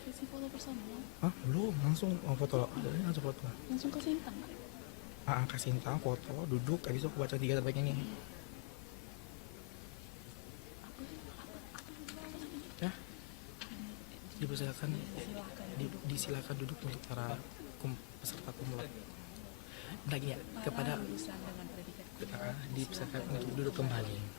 Sesi foto bersama. ah belum langsung foto langsung foto Langsung ke Sintang. ke Sintang foto duduk habis itu aku baca 3 terbaik ini ya dipersilakan disilakan duduk untuk para peserta kumlot. Lagi ya kepada dipersilakan untuk duduk kembali.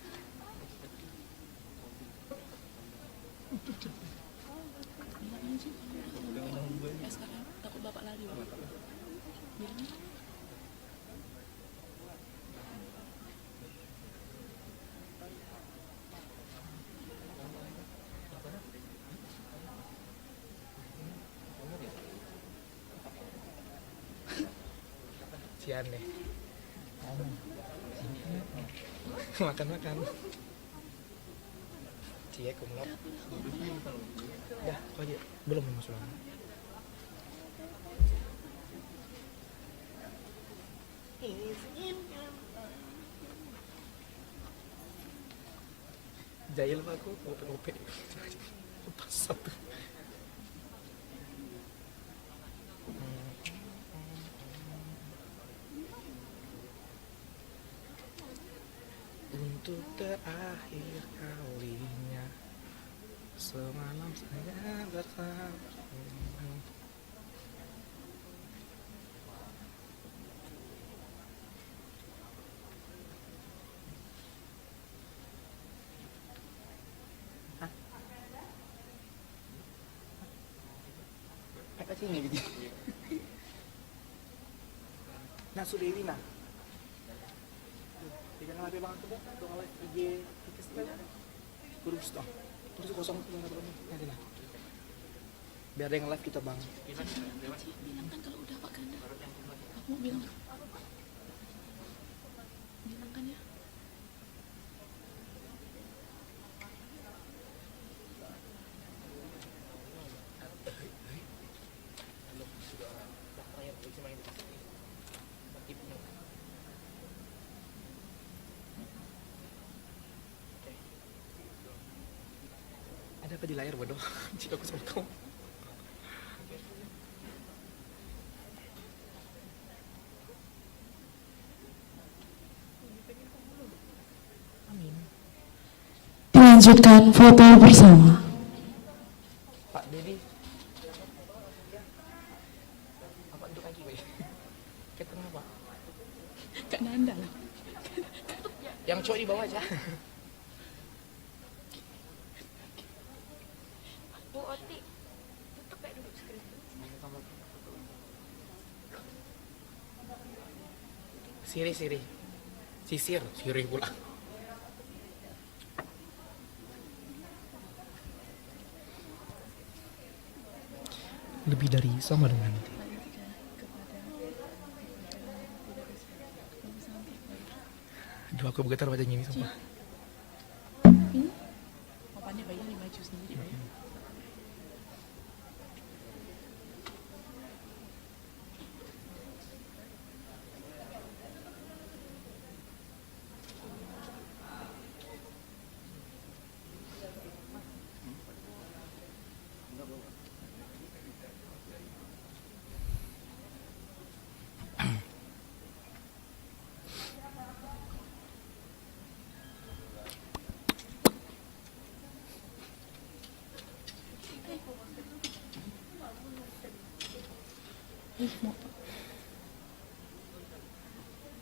Takut bapak lari. Cian deh. Makan. Cie kumlot. Dah, kau aja. Belum masuk lama. Jahil mah aku ngope. Pas satu. Untuk terakhir kalinya semalam saya bersama. Apa sih ini gitu? Nah sudah ini nah. Jangan lagi banget tuh, tuh ngeliat IG kita terus dong, terus kosong tuh nggak berani, nanti lah. Biar ada yang live kita bang. Bilang kan kalau udah Pak Ganda. Aku mau bilang. Bilang kan ya. Ada apa di layar bodoh? Jika aku sama kamu. Dilanjutkan foto bersama. Pak Dedi. Apa duduk lagi, Pak? Ke tengah, Pak. Kak Nanda lah. Yang cowok di bawah aja. Bu Oti, tutup kayak duduk screen. Siri. Siri pula. Lebih dari sama dengan aduh aku bergetar baca ini sumpah. Bapaknya bayinya di baju sendiri.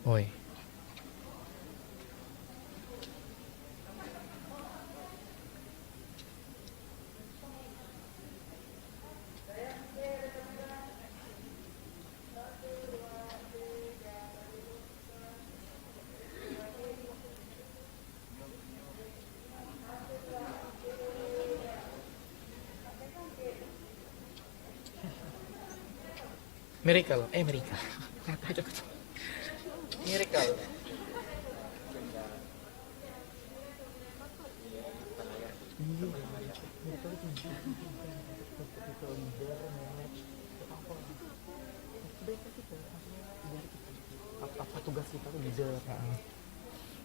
Oi. Miracle. Miracle. Apa tugas kita tuh bisa?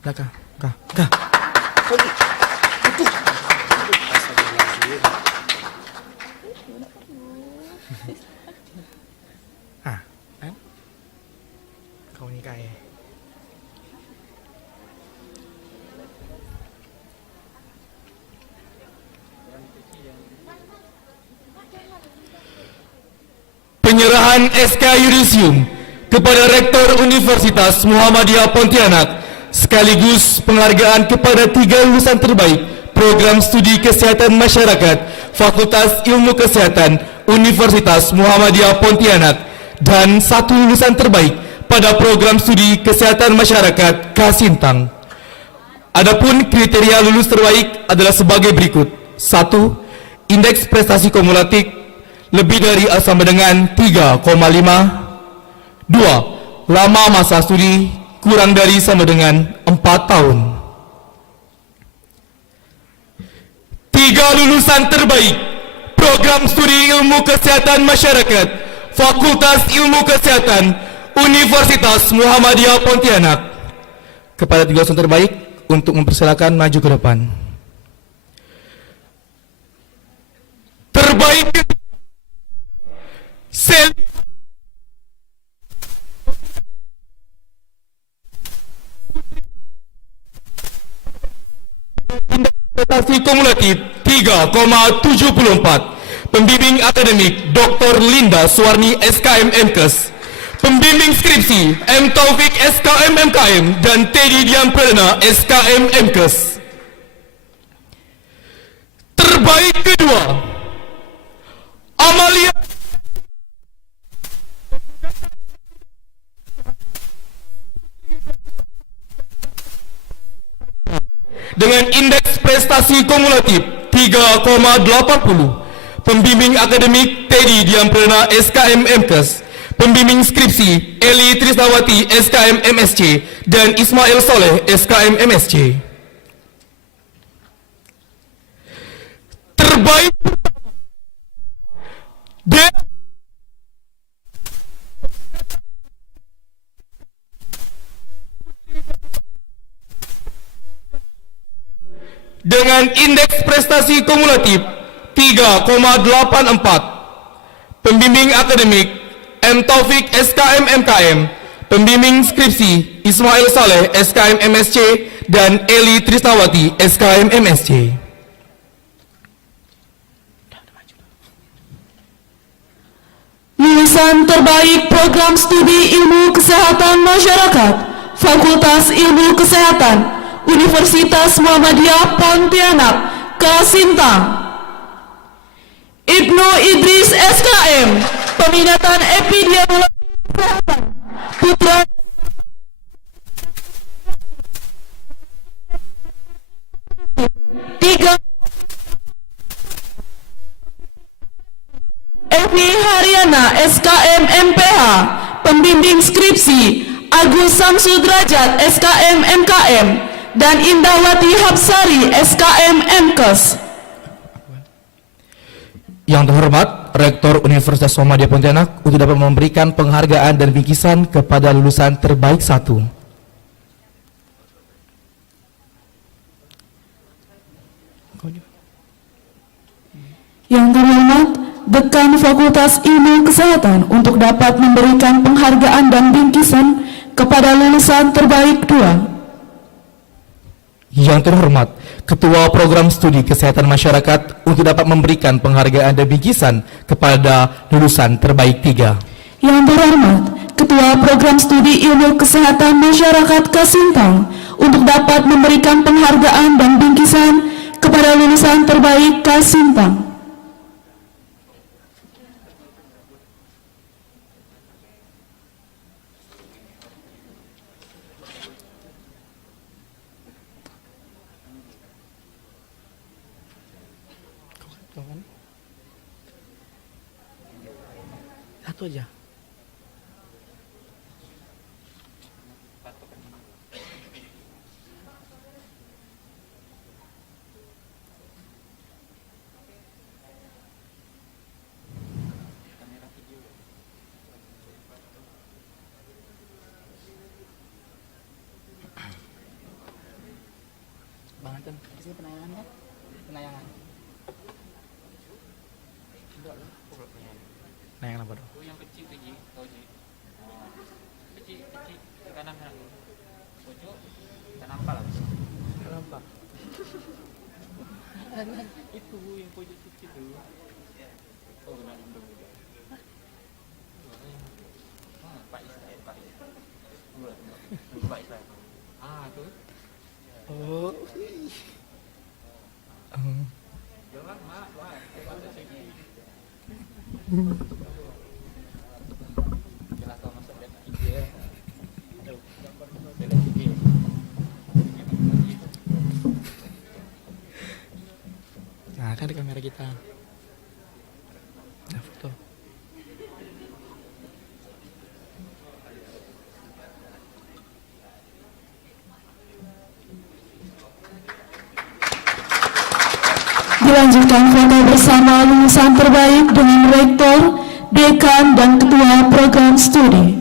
Dah kah? Kan? Kau nikah ya? Penyerahan SK Yudisium kepada Rektor Universitas Muhammadiyah Pontianak sekaligus penghargaan kepada 3 lulusan terbaik Program Studi Kesehatan Masyarakat Fakultas Ilmu Kesehatan Universitas Muhammadiyah Pontianak dan 1 lulusan terbaik pada Program Studi Kesehatan Masyarakat Kasintang. Adapun kriteria lulus terbaik adalah sebagai berikut. 1. Indeks prestasi kumulatif lebih dari atau sama dengan 3,5. 2. Lama masa studi kurang dari sama dengan 4 tahun. 3 lulusan terbaik program studi ilmu kesehatan masyarakat Fakultas Ilmu Kesehatan Universitas Muhammadiyah Pontianak. Kepada 3 lulusan terbaik untuk mempersilakan maju ke depan. Terbaik Sel prestasi kumulatif 3,74. Pembimbing akademik Dr. Linda Suwarni SKM MKes. Pembimbing skripsi M. Taufik SKM MKM dan Teddy Dian Perdana SKM MKes. Terbaik kedua Amalia dengan indeks prestasi kumulatif 3,80. Pembimbing akademik Teddy Dian Perdana SKM MKes. Pembimbing skripsi Eli Trisnawati SKM MSc dan Ismail Soleh SKM MSc. Terbaik dengan indeks prestasi kumulatif 3,84. Pembimbing akademik M. Taufik SKM MKM. Pembimbing skripsi Ismail Saleh SKM MSc dan Eli Trisnawati SKM MSc. Lulusan terbaik program studi ilmu kesehatan masyarakat Fakultas Ilmu Kesehatan Universitas Muhammadiyah Pontianak Kasintang. Ibnu Idris SKM Peminatan Epidemiologi Kesehatan Putra tiga. Evi Haryana SKM MPH Pembimbing skripsi Agus Samsudrajat SKM MKM dan Indahwati Hapsari SKM MKes. Yang terhormat Rektor Universitas Muhammadiyah Pontianak untuk dapat memberikan penghargaan dan bingkisan kepada lulusan terbaik 1. Yang terhormat Dekan Fakultas Ilmu Kesehatan untuk dapat memberikan penghargaan dan bingkisan kepada lulusan terbaik 2. Yang terhormat Ketua Program Studi Kesehatan Masyarakat untuk dapat memberikan penghargaan dan bingkisan kepada lulusan terbaik 3. Yang terhormat Ketua Program Studi Ilmu Kesehatan Masyarakat Kasintang untuk dapat memberikan penghargaan dan bingkisan kepada lulusan terbaik Kasintang. Satu aja. Bang Anton, kasih penayangan kan? Penayangan. Penayangan apa dong? Yang kecil tinggi, kau ji. Kecil, ke kanan sana. Pojok, tak nampak lah. Tak nampak. Itu yang pojok kecil tu. Oh, kena indung. Pak Israel, Pak Israel. Pak Israel. Ah, tu. Oh. Jangan mak, mak. Ada segi. Jelas kau masuk bed India. Aduh, bed India. Nah, kan di kamera kita. Nah, foto. Dilanjutkan foto bersama lulusan terbaik dengan rektor, dekan, dan ketua program studi.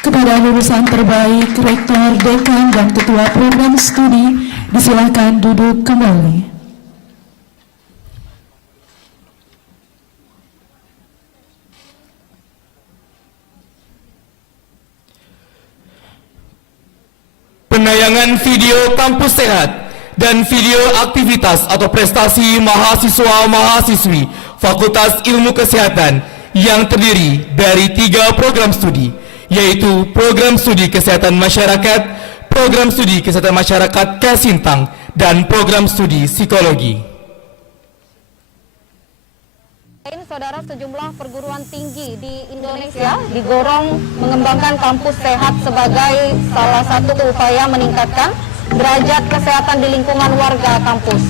Kepada lulusan terbaik, rektor, dekan, dan ketua program studi, disilakan duduk kembali. Penayangan video kampus sehat dan video aktivitas atau prestasi mahasiswa-mahasiswi Fakultas Ilmu Kesehatan yang terdiri dari 3 program studi, yaitu Program Studi Kesehatan Masyarakat, Program Studi Kesehatan Masyarakat Kasintang, dan Program Studi Psikologi. Saudara, sejumlah perguruan tinggi di Indonesia digorong mengembangkan kampus sehat sebagai salah satu upaya meningkatkan derajat kesehatan di lingkungan warga kampus.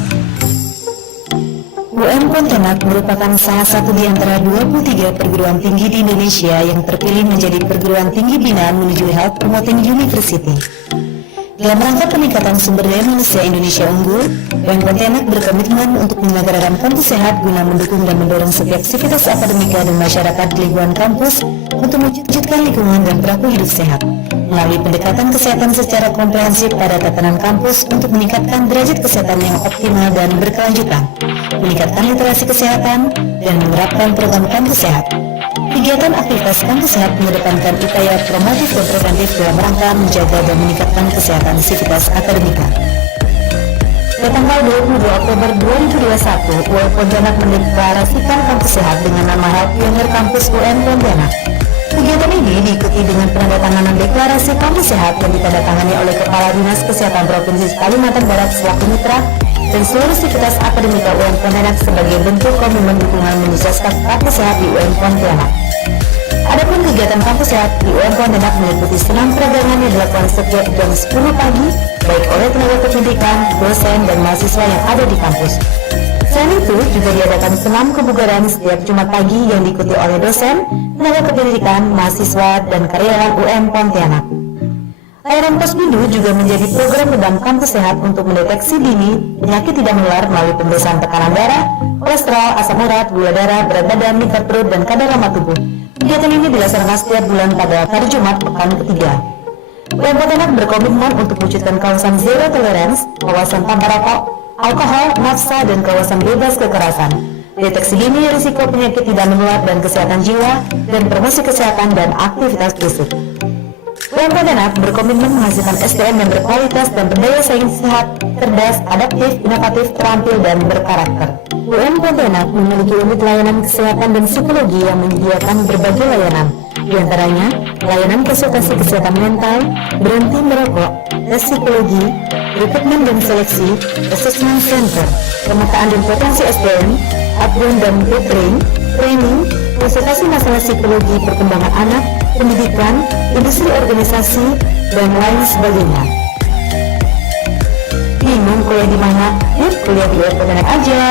UM Pontianak merupakan salah satu di antara 23 perguruan tinggi di Indonesia yang terpilih menjadi perguruan tinggi binaan menuju Health Promoting University. Dalam rangka peningkatan sumber daya manusia Indonesia unggul, UM Pontianak berkomitmen untuk menyelenggarakan kampus sehat guna mendukung dan mendorong setiap aktivitas akademika dan masyarakat di lingkungan kampus untuk mewujudkan lingkungan dan perilaku hidup sehat, melalui pendekatan kesehatan secara komprehensif pada tatanan kampus untuk meningkatkan derajat kesehatan yang optimal dan berkelanjutan, meningkatkan literasi kesehatan, dan menerapkan program kampus sehat. Kegiatan aktivitas kampus sehat mengedepankan upaya promotif dan preventif dalam rangka menjaga dan meningkatkan kesehatan sivitas akademika. Pada tanggal 22 Oktober 2021, UM Pontianak mendeklarasikan kampus sehat dengan nama Health Pioneer Campus UM Pontianak. Kegiatan ini diikuti dengan penandatanganan deklarasi kampus sehat yang ditandatangani oleh Kepala Dinas Kesehatan Provinsi Kalimantan Barat selaku mitra dan seluruh sivitas akademika UM Pontianak sebagai bentuk komitmen dukungan menyukseskan kampus sehat di UM Pontianak. Adapun kegiatan kampus sehat di UM Pontianak meliputi senam peragangan yang dilakukan setiap jam 10 pagi, baik oleh tenaga kependidikan, dosen, dan mahasiswa yang ada di kampus. Selain itu, juga diadakan senam kebugaran setiap Jumat pagi yang diikuti oleh dosen, tenaga kependidikan, mahasiswa, dan karyawan UM Pontianak. Layanan Posbindu juga menjadi program dalam kampus sehat untuk mendeteksi dini penyakit tidak menular melalui pemeriksaan tekanan darah, kolesterol, asam urat, gula darah, berat badan, liver perut, dan kadar lemak tubuh. Kegiatan ini dilaksanakan setiap bulan pada hari Jumat pekan ketiga. UM Pontianak berkomitmen untuk mewujudkan kawasan zero tolerance, kawasan tanpa rokok, alkohol, nafsa, dan kawasan bebas kekerasan. Deteksi dini risiko penyakit tidak menular dan kesehatan jiwa, dan promosi kesehatan dan aktivitas fisik. UM Pontianak berkomitmen menghasilkan SDM yang berkualitas dan berdaya saing sehat, cerdas, adaptif, inovatif, terampil, dan berkarakter. UM Pontianak memiliki unit layanan kesehatan dan psikologi yang menyediakan berbagai layanan, di antaranya layanan konsultasi kesehatan mental, berhenti merokok, tes psikologi, rekrutmen dan seleksi, assessment center, pemetaan dan potensi SDM, upgrade dan catering, training, konsultasi masalah psikologi perkembangan anak, pendidikan, industri organisasi, dan lain sebagainya. Bingung kuliah di mana? Yuk kuliah di UM Pontianak aja.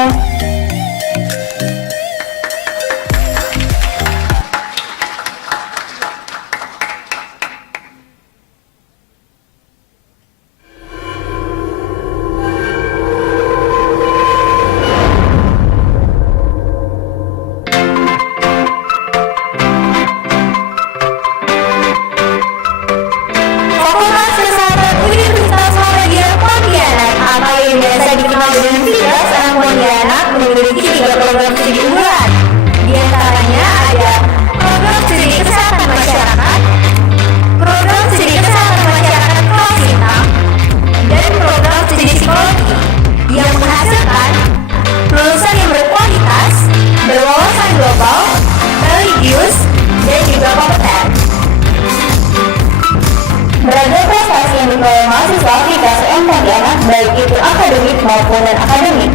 maupun non-akademik.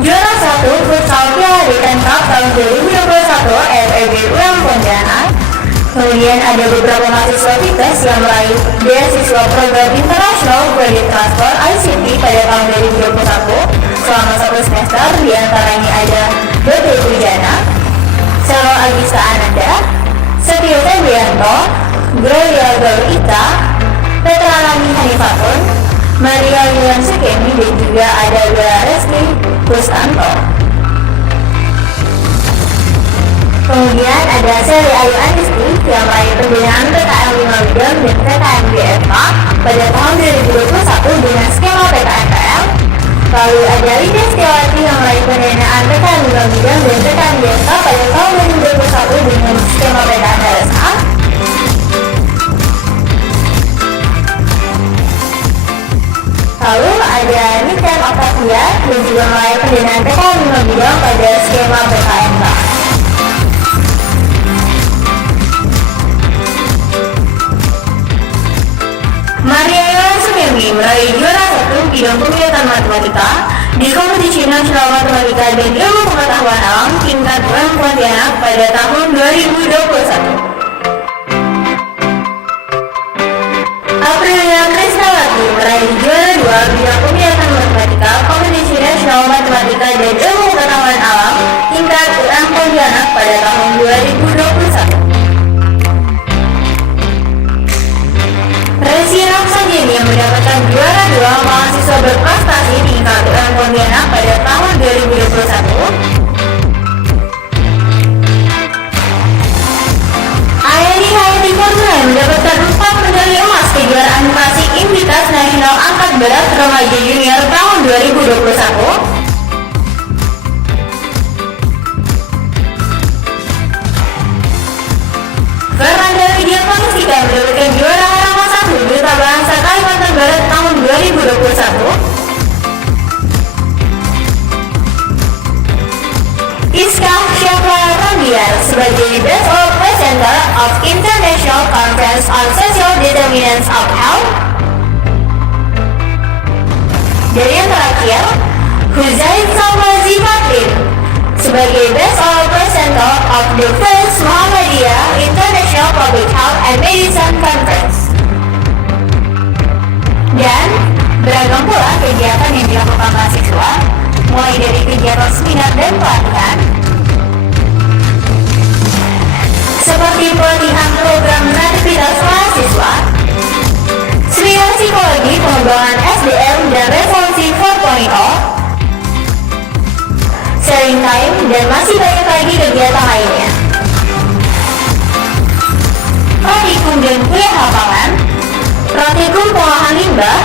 Juara 1 Futsal Piala Dekan Cup tahun 2021 FEB UM Pontianak. Kemudian ada beberapa mahasiswa TIPES yang meraih beasiswa program internasional Credit Transfer ICT pada tahun 2021 selama 1 semester, diantaranya ada Dede Pujana, Selo Agista Ananda, Setio Febrianto, Gloria Gaurita, Petra Rani Hanifatun, Maria Yulian Sukemi, dan juga ada Bella Reski Kustanto. Kemudian ada Seri Ayu Anisti yang meraih pembinaan PKM 5 bidang dan PKM BFK pada tahun 2021 dengan skema PKMPL. Lalu ada Lydia Setiawati yang meraih pendanaan PKM 5 bidang dan PKM BFK pada tahun 2021 dengan skema PKM LSA. Lalu ada Niken Octavia yang juga meraih pendanaan PKM 5 bidang pada skema PKMK. Maria Yohan Sumemi meraih juara 1 bidang pemilihan matematika di kompetisi nasional matematika dan ilmu pengetahuan alam tingkat UM Pontianak pada tahun 2021. Aprilia Krisnawati meraih juara 2 bidang pemilihan matematika kompetisi nasional matematika dan ilmu pengetahuan alam tingkat UM Pontianak pada tahun 2021. Resi Ramsajeni yang mendapatkan juara 2 mahasiswa berprestasi di tingkat UM Pontianak pada tahun 2021. Ayani Hayati Formula yang mendapatkan 4 medali emas kejuaraan klasik Invitas Nasional Angkat Berat Remaja Junior tahun 2021. Fernanda Widya Pangsika mendapatkan juara harapan 1 Duta Bahasa Kalimantan Barat tahun 2021. Iska Syafra Rambiar sebagai Best of Presenter of International Conference on Social Determinants of Health. Dan yang terakhir, Huzain Salmazi Fatrin sebagai Best of Presenter of the First Muhammadiyah International Public Health and Medicine Conference. Dan beragam pula kegiatan yang dilakukan mahasiswa, mulai dari kegiatan seminar dan pelatihan, seperti pelatihan program kreativitas mahasiswa, seminar psikologi pengembangan SDM dan revolusi 4.0, sharing time, dan masih banyak lagi kegiatan lainnya. Praktikum dan kuliah lapangan, praktikum pengolahan limbah,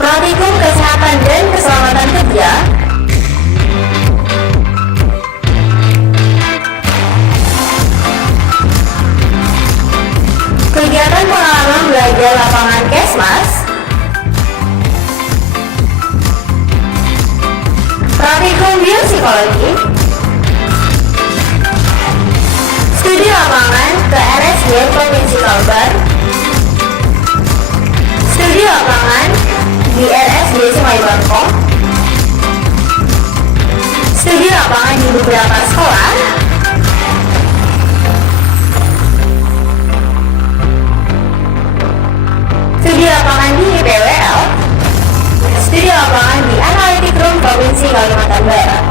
praktikum kesehatan dan keselamatan kerja, kegiatan pengalaman belajar lapangan Kesmas, praktikum biopsikologi, studi lapangan ke RSJ Provinsi Kalbar, studi lapangan di RSJ Sungai Bangkok, studi lapangan di beberapa sekolah, studi lapangan di IPWL, studi lapangan di Analitik Room Provinsi Kalimantan Barat,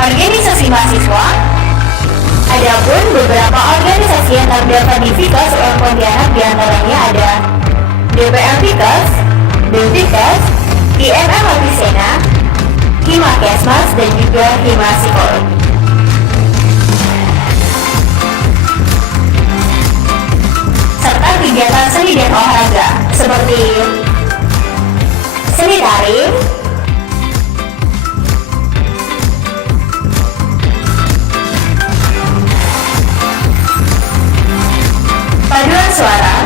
organisasi mahasiswa. Adapun beberapa organisasi yang terdaftar di Fikas UM Pontianak diantaranya ada DPM Fikas, BEMFIKAS, IMM Apisena, Hima Kesmas, dan juga Hima Psikologi. Serta kegiatan seni dan olahraga seperti seni tari, paduan suara,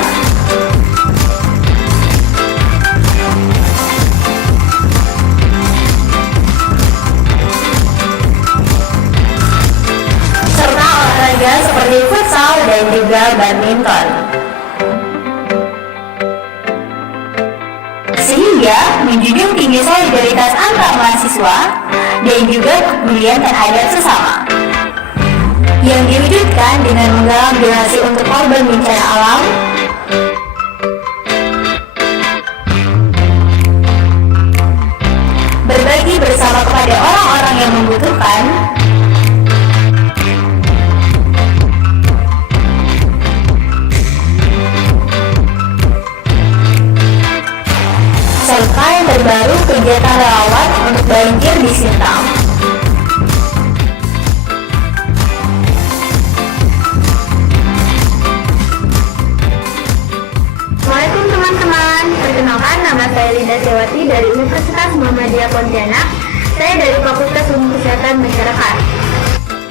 serta olahraga seperti futsal dan juga badminton. menjunjung tinggi solidaritas antar mahasiswa dan juga kepedulian terhadap sesama, yang diwujudkan dengan menggalang donasi untuk korban bencana alam, berbagi bersama kepada orang-orang yang membutuhkan, serta yang terbaru kegiatan rawat untuk banjir di Sintang. Assalamualaikum teman-teman, perkenalkan nama saya Linda Sewati dari Universitas Muhammadiyah Pontianak. Saya dari Fakultas Ilmu Kesehatan Masyarakat.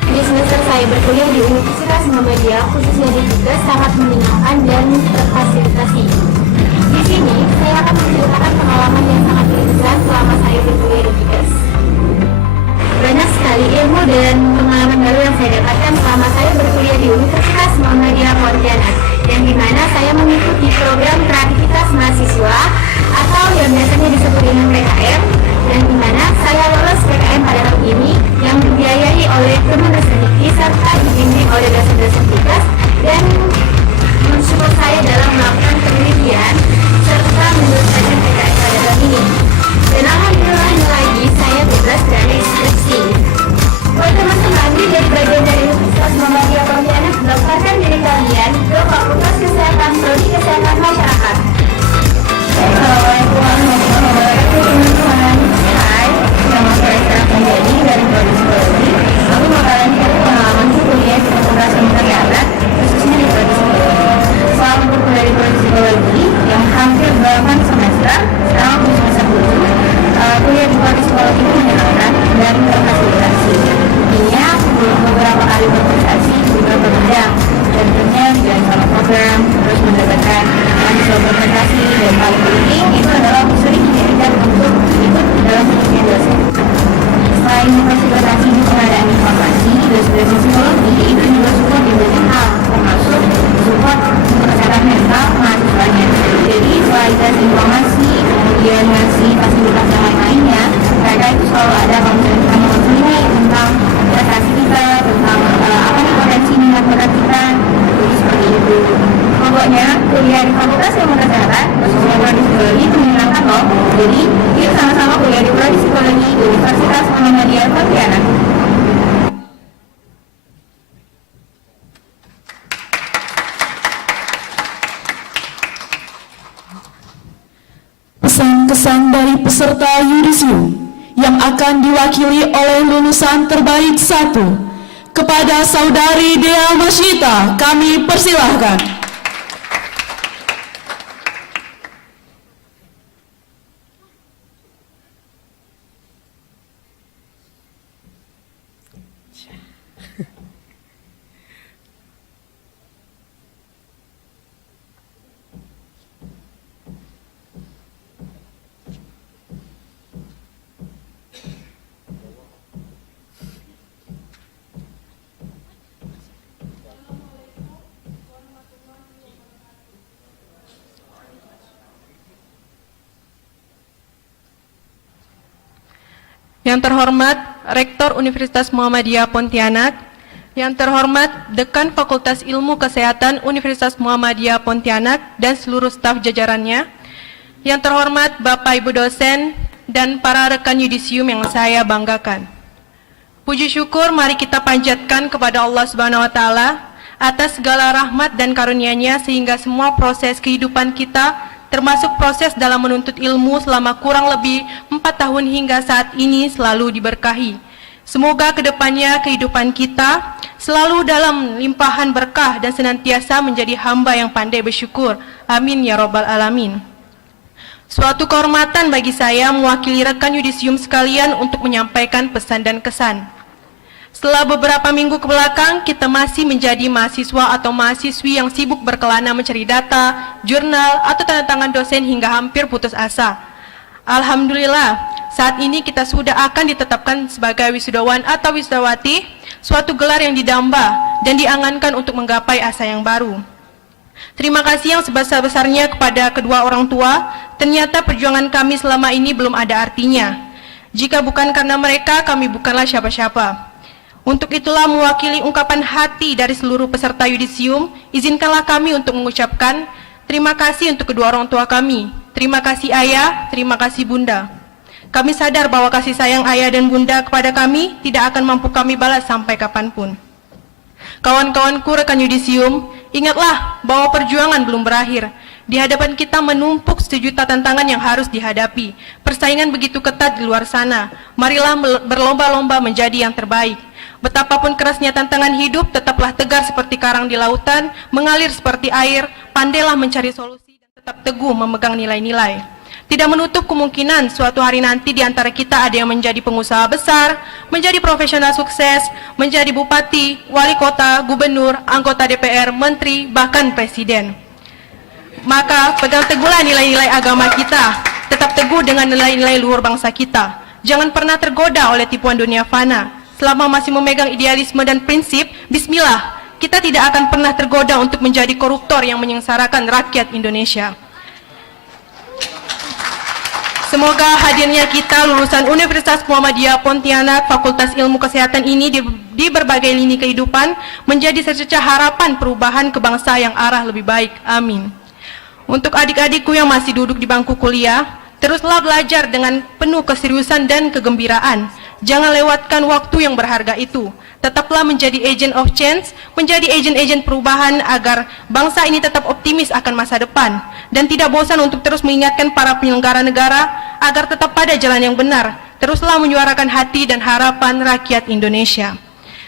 Di semester saya berkuliah di Universitas Muhammadiyah, khususnya di tugas sangat menyenangkan dan terfasilitasi. Di sini, saya akan menceritakan pengalaman yang sangat berkesan selama saya berkuliah di tugas. Banyak sekali ilmu dan pengalaman baru yang saya dapatkan selama saya berkuliah di Universitas Muhammadiyah Pontianak, yang dimana saya mengikuti program kreativitas mahasiswa atau yang biasanya disebut dengan PKM, dan dimana saya lolos PKM pada tahun ini yang dibiayai oleh Kemenristek serta dibimbing oleh dosen-dosen tugas, dan mensupport saya dalam melakukan penelitian serta menyelesaikan PKM pada tahun ini. Dan alhamdulillahnya lagi saya bebas dari skripsi. Buat teman-teman dari bagian dari Universitas Muhammadiyah Pontianak, daftarkan diri kalian ke Fakultas Kesehatan Prodi Kesehatan Masyarakat. Assalamualaikum warahmatullahi wabarakatuh teman-teman. Hai, nama saya Sarah Penjadi dari Prodi Psikologi. Aku bakalan cerita pengalaman kuliah di Fakultas Masyarakat, khususnya di Prodi Psikologi. Selama berkuliah di Prodi Psikologi yang hampir 8 semester, sekarang aku semester 7. Kuliah di Prodi Psikologi itu menyenangkan dan terfasilitasi. Intinya, beberapa kali berprestasi di beberapa bidang. Contohnya jalan sama program, terus mendapatkan mahasiswa berprestasi, dan paling penting itu adalah aku sering diajak untuk ikut dalam penelitian dosen. Selain berprestasi di pengadaan informasi, dosen-dosen psikologi itu juga support di banyak hal, termasuk support kesehatan mental mahasiswanya. Jadi selain tes informasi, kemudian ngasih fasilitas yang lain-lainnya, mereka itu selalu ada kalau misalnya kita mau ini tentang prestasi kita, tentang apa nih potensi minat bakat kita, jadi seperti itu. Pokoknya kuliah di Fakultas Ilmu Kesehatan, khususnya Prodi Psikologi itu menyenangkan loh. Jadi yuk sama-sama kuliah di Prodi Psikologi di Universitas Muhammadiyah Pontianak. Pesan-kesan dari peserta yudisium yang akan diwakili oleh lulusan terbaik 1 kepada Saudari Dea Masyita, kami persilahkan. Yang terhormat Rektor Universitas Muhammadiyah Pontianak, yang terhormat Dekan Fakultas Ilmu Kesehatan Universitas Muhammadiyah Pontianak dan seluruh staf jajarannya, yang terhormat Bapak Ibu dosen dan para rekan yudisium yang saya banggakan. Puji syukur mari kita panjatkan kepada Allah Subhanahu wa taala atas segala rahmat dan karunia-Nya sehingga semua proses kehidupan kita termasuk proses dalam menuntut ilmu selama kurang lebih 4 tahun hingga saat ini selalu diberkahi. Semoga kedepannya kehidupan kita selalu dalam limpahan berkah dan senantiasa menjadi hamba yang pandai bersyukur. Amin ya robbal alamin. Suatu kehormatan bagi saya mewakili rekan yudisium sekalian untuk menyampaikan pesan dan kesan. Setelah beberapa minggu kebelakang, kita masih menjadi mahasiswa atau mahasiswi yang sibuk berkelana mencari data, jurnal, atau tanda tangan dosen hingga hampir putus asa. Alhamdulillah, saat ini kita sudah akan ditetapkan sebagai wisudawan atau wisudawati, suatu gelar yang didamba dan diangankan untuk menggapai asa yang baru. Terima kasih yang sebesar-besarnya kepada kedua orang tua, ternyata perjuangan kami selama ini belum ada artinya. Jika bukan karena mereka, kami bukanlah siapa-siapa. Untuk itulah mewakili ungkapan hati dari seluruh peserta yudisium, izinkanlah kami untuk mengucapkan terima kasih untuk kedua orang tua kami. Terima kasih ayah, terima kasih bunda. Kami sadar bahwa kasih sayang ayah dan bunda kepada kami tidak akan mampu kami balas sampai kapanpun. Kawan-kawanku rekan yudisium, ingatlah bahwa perjuangan belum berakhir. Di hadapan kita menumpuk sejuta tantangan yang harus dihadapi. Persaingan begitu ketat di luar sana. Marilah berlomba-lomba menjadi yang terbaik. Betapapun kerasnya tantangan hidup, tetaplah tegar seperti karang di lautan, mengalir seperti air, pandailah mencari solusi dan tetap teguh memegang nilai-nilai. Tidak menutup kemungkinan suatu hari nanti di antara kita ada yang menjadi pengusaha besar, menjadi profesional sukses, menjadi bupati, wali kota, gubernur, anggota DPR, menteri, bahkan presiden. Maka pegang teguhlah nilai-nilai agama kita, tetap teguh dengan nilai-nilai luhur bangsa kita. Jangan pernah tergoda oleh tipuan dunia fana. Selama masih memegang idealisme dan prinsip, bismillah, kita tidak akan pernah tergoda untuk menjadi koruptor yang menyengsarakan rakyat Indonesia. Semoga hadirnya kita lulusan Universitas Muhammadiyah Pontianak Fakultas Ilmu Kesehatan ini di berbagai lini kehidupan menjadi secercah harapan perubahan ke bangsa yang arah lebih baik. Amin. Untuk adik-adikku yang masih duduk di bangku kuliah, teruslah belajar dengan penuh keseriusan dan kegembiraan. Jangan lewatkan waktu yang berharga itu. Tetaplah menjadi agent of change, menjadi agent-agent perubahan agar bangsa ini tetap optimis akan masa depan. Dan tidak bosan untuk terus mengingatkan para penyelenggara negara agar tetap pada jalan yang benar. Teruslah menyuarakan hati dan harapan rakyat Indonesia.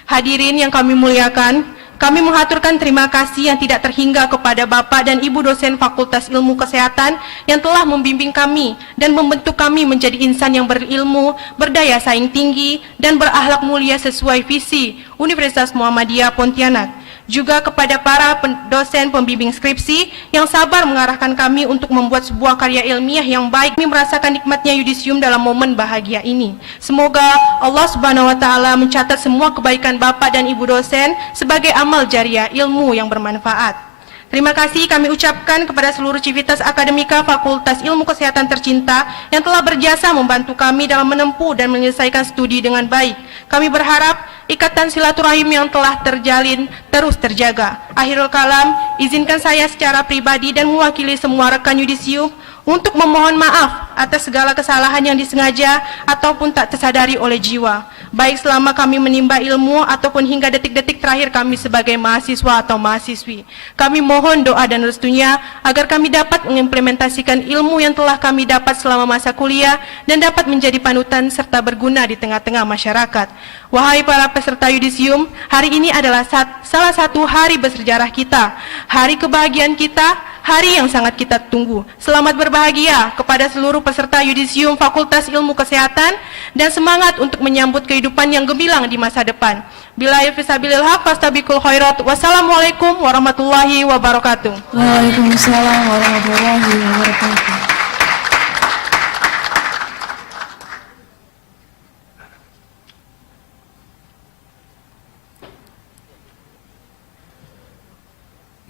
Hadirin yang kami muliakan, kami mengaturkan terima kasih yang tidak terhingga kepada Bapak dan Ibu dosen Fakultas Ilmu Kesehatan yang telah membimbing kami dan membentuk kami menjadi insan yang berilmu, berdaya saing tinggi, dan berakhlak mulia sesuai visi Universitas Muhammadiyah Pontianak. Juga kepada para dosen pembimbing skripsi yang sabar mengarahkan kami untuk membuat sebuah karya ilmiah yang baik. Kami merasakan nikmatnya yudisium dalam momen bahagia ini. Semoga Allah Subhanahu wa taala mencatat semua kebaikan Bapak dan Ibu dosen sebagai amal jariah ilmu yang bermanfaat. Terima kasih kami ucapkan kepada seluruh civitas akademika Fakultas Ilmu Kesehatan tercinta yang telah berjasa membantu kami dalam menempuh dan menyelesaikan studi dengan baik. Kami berharap ikatan silaturahim yang telah terjalin terus terjaga. Akhirul kalam, izinkan saya secara pribadi dan mewakili semua rekan yudisium untuk memohon maaf atas segala kesalahan yang disengaja ataupun tak tersadari oleh jiwa, baik selama kami menimba ilmu ataupun hingga detik-detik terakhir kami sebagai mahasiswa atau mahasiswi. Kami mohon doa dan restunya agar kami dapat mengimplementasikan ilmu yang telah kami dapat selama masa kuliah dan dapat menjadi panutan serta berguna di tengah-tengah masyarakat. Wahai para peserta yudisium, hari ini adalah salah satu hari bersejarah kita, hari kebahagiaan kita, hari yang sangat kita tunggu. Selamat berbahagia kepada seluruh peserta yudisium Fakultas Ilmu Kesehatan dan semangat untuk menyambut kehidupan yang gemilang di masa depan. Billahi fisabilil haq fastabiqul khairat. Wassalamualaikum warahmatullahi wabarakatuh. Waalaikumsalam warahmatullahi wabarakatuh.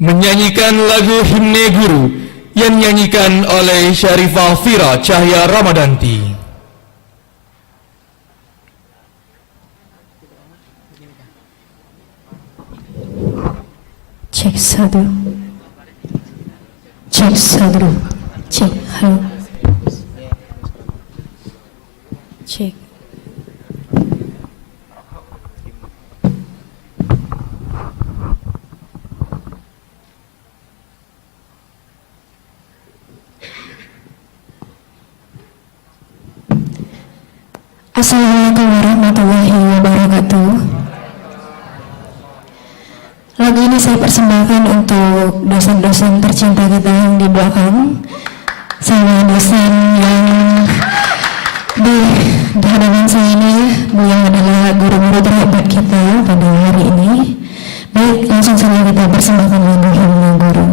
Menyanyikan lagu Himne Guru yang dinyanyikan oleh Syarifah Fira Cahya Ramadanti. Cek satu, cek satu, cek halo, cek. Assalamualaikum warahmatullahi wabarakatuh. Lagu ini saya persembahkan untuk dosen-dosen tercinta kita yang di belakang, sama dosen yang di hadapan saya ini, beliau adalah guru-guru terhebat kita pada hari ini. Baik, langsung saja kita persembahkan lagu Himne Guru.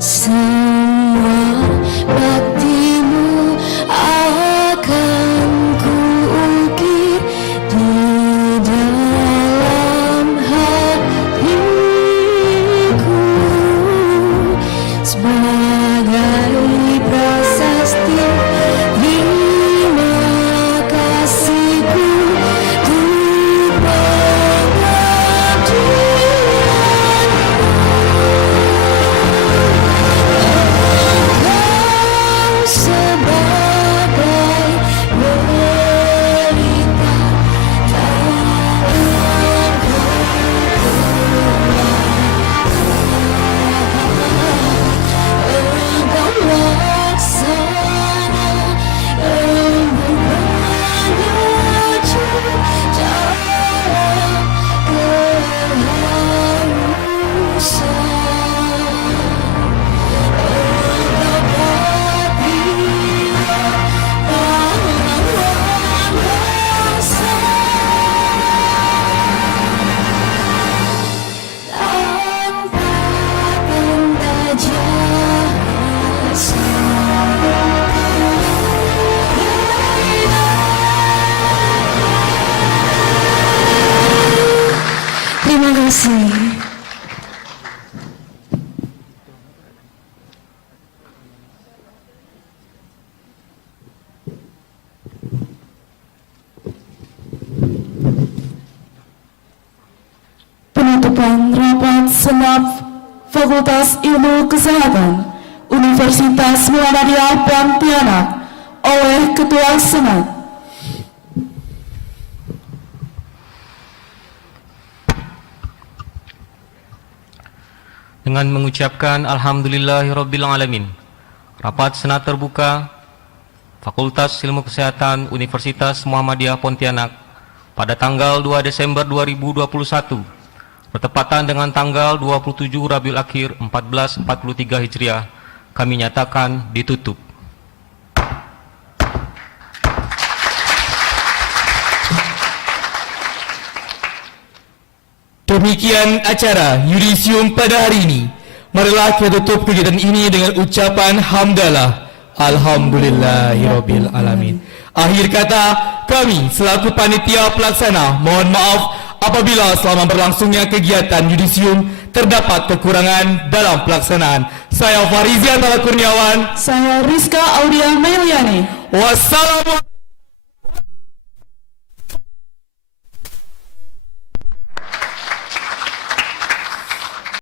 Semua baktimu akan kuukir di dalam hatiku sebagai prasasti terima kasihku untuk pengabdianmu sebagai berita engkau laksana yang menuju jalan Terima kasih. Penutupan rapat Senat Fakultas Ilmu Kesehatan Universitas Muhammadiyah Pontianak oleh Ketua Senat. Dengan mengucapkan Alhamdulillahirabbil alamin, rapat Senat terbuka Fakultas Ilmu Kesehatan Universitas Muhammadiyah Pontianak pada tanggal 2 Desember 2021 bertepatan dengan tanggal 27 Rabiul Akhir 1443 Hijriah kami nyatakan ditutup. Demikian acara yudisium pada hari ini. Marilah kita tutup kegiatan ini dengan ucapan hamdalah. Alhamdulillahirabbil alamin. Akhir kata, kami selaku panitia pelaksana mohon maaf apabila selama berlangsungnya kegiatan yudisium terdapat kekurangan dalam pelaksanaan. Saya Farizian Tala Kurniawan. Saya Rizka Audia Meliani. Wassalamualaikum.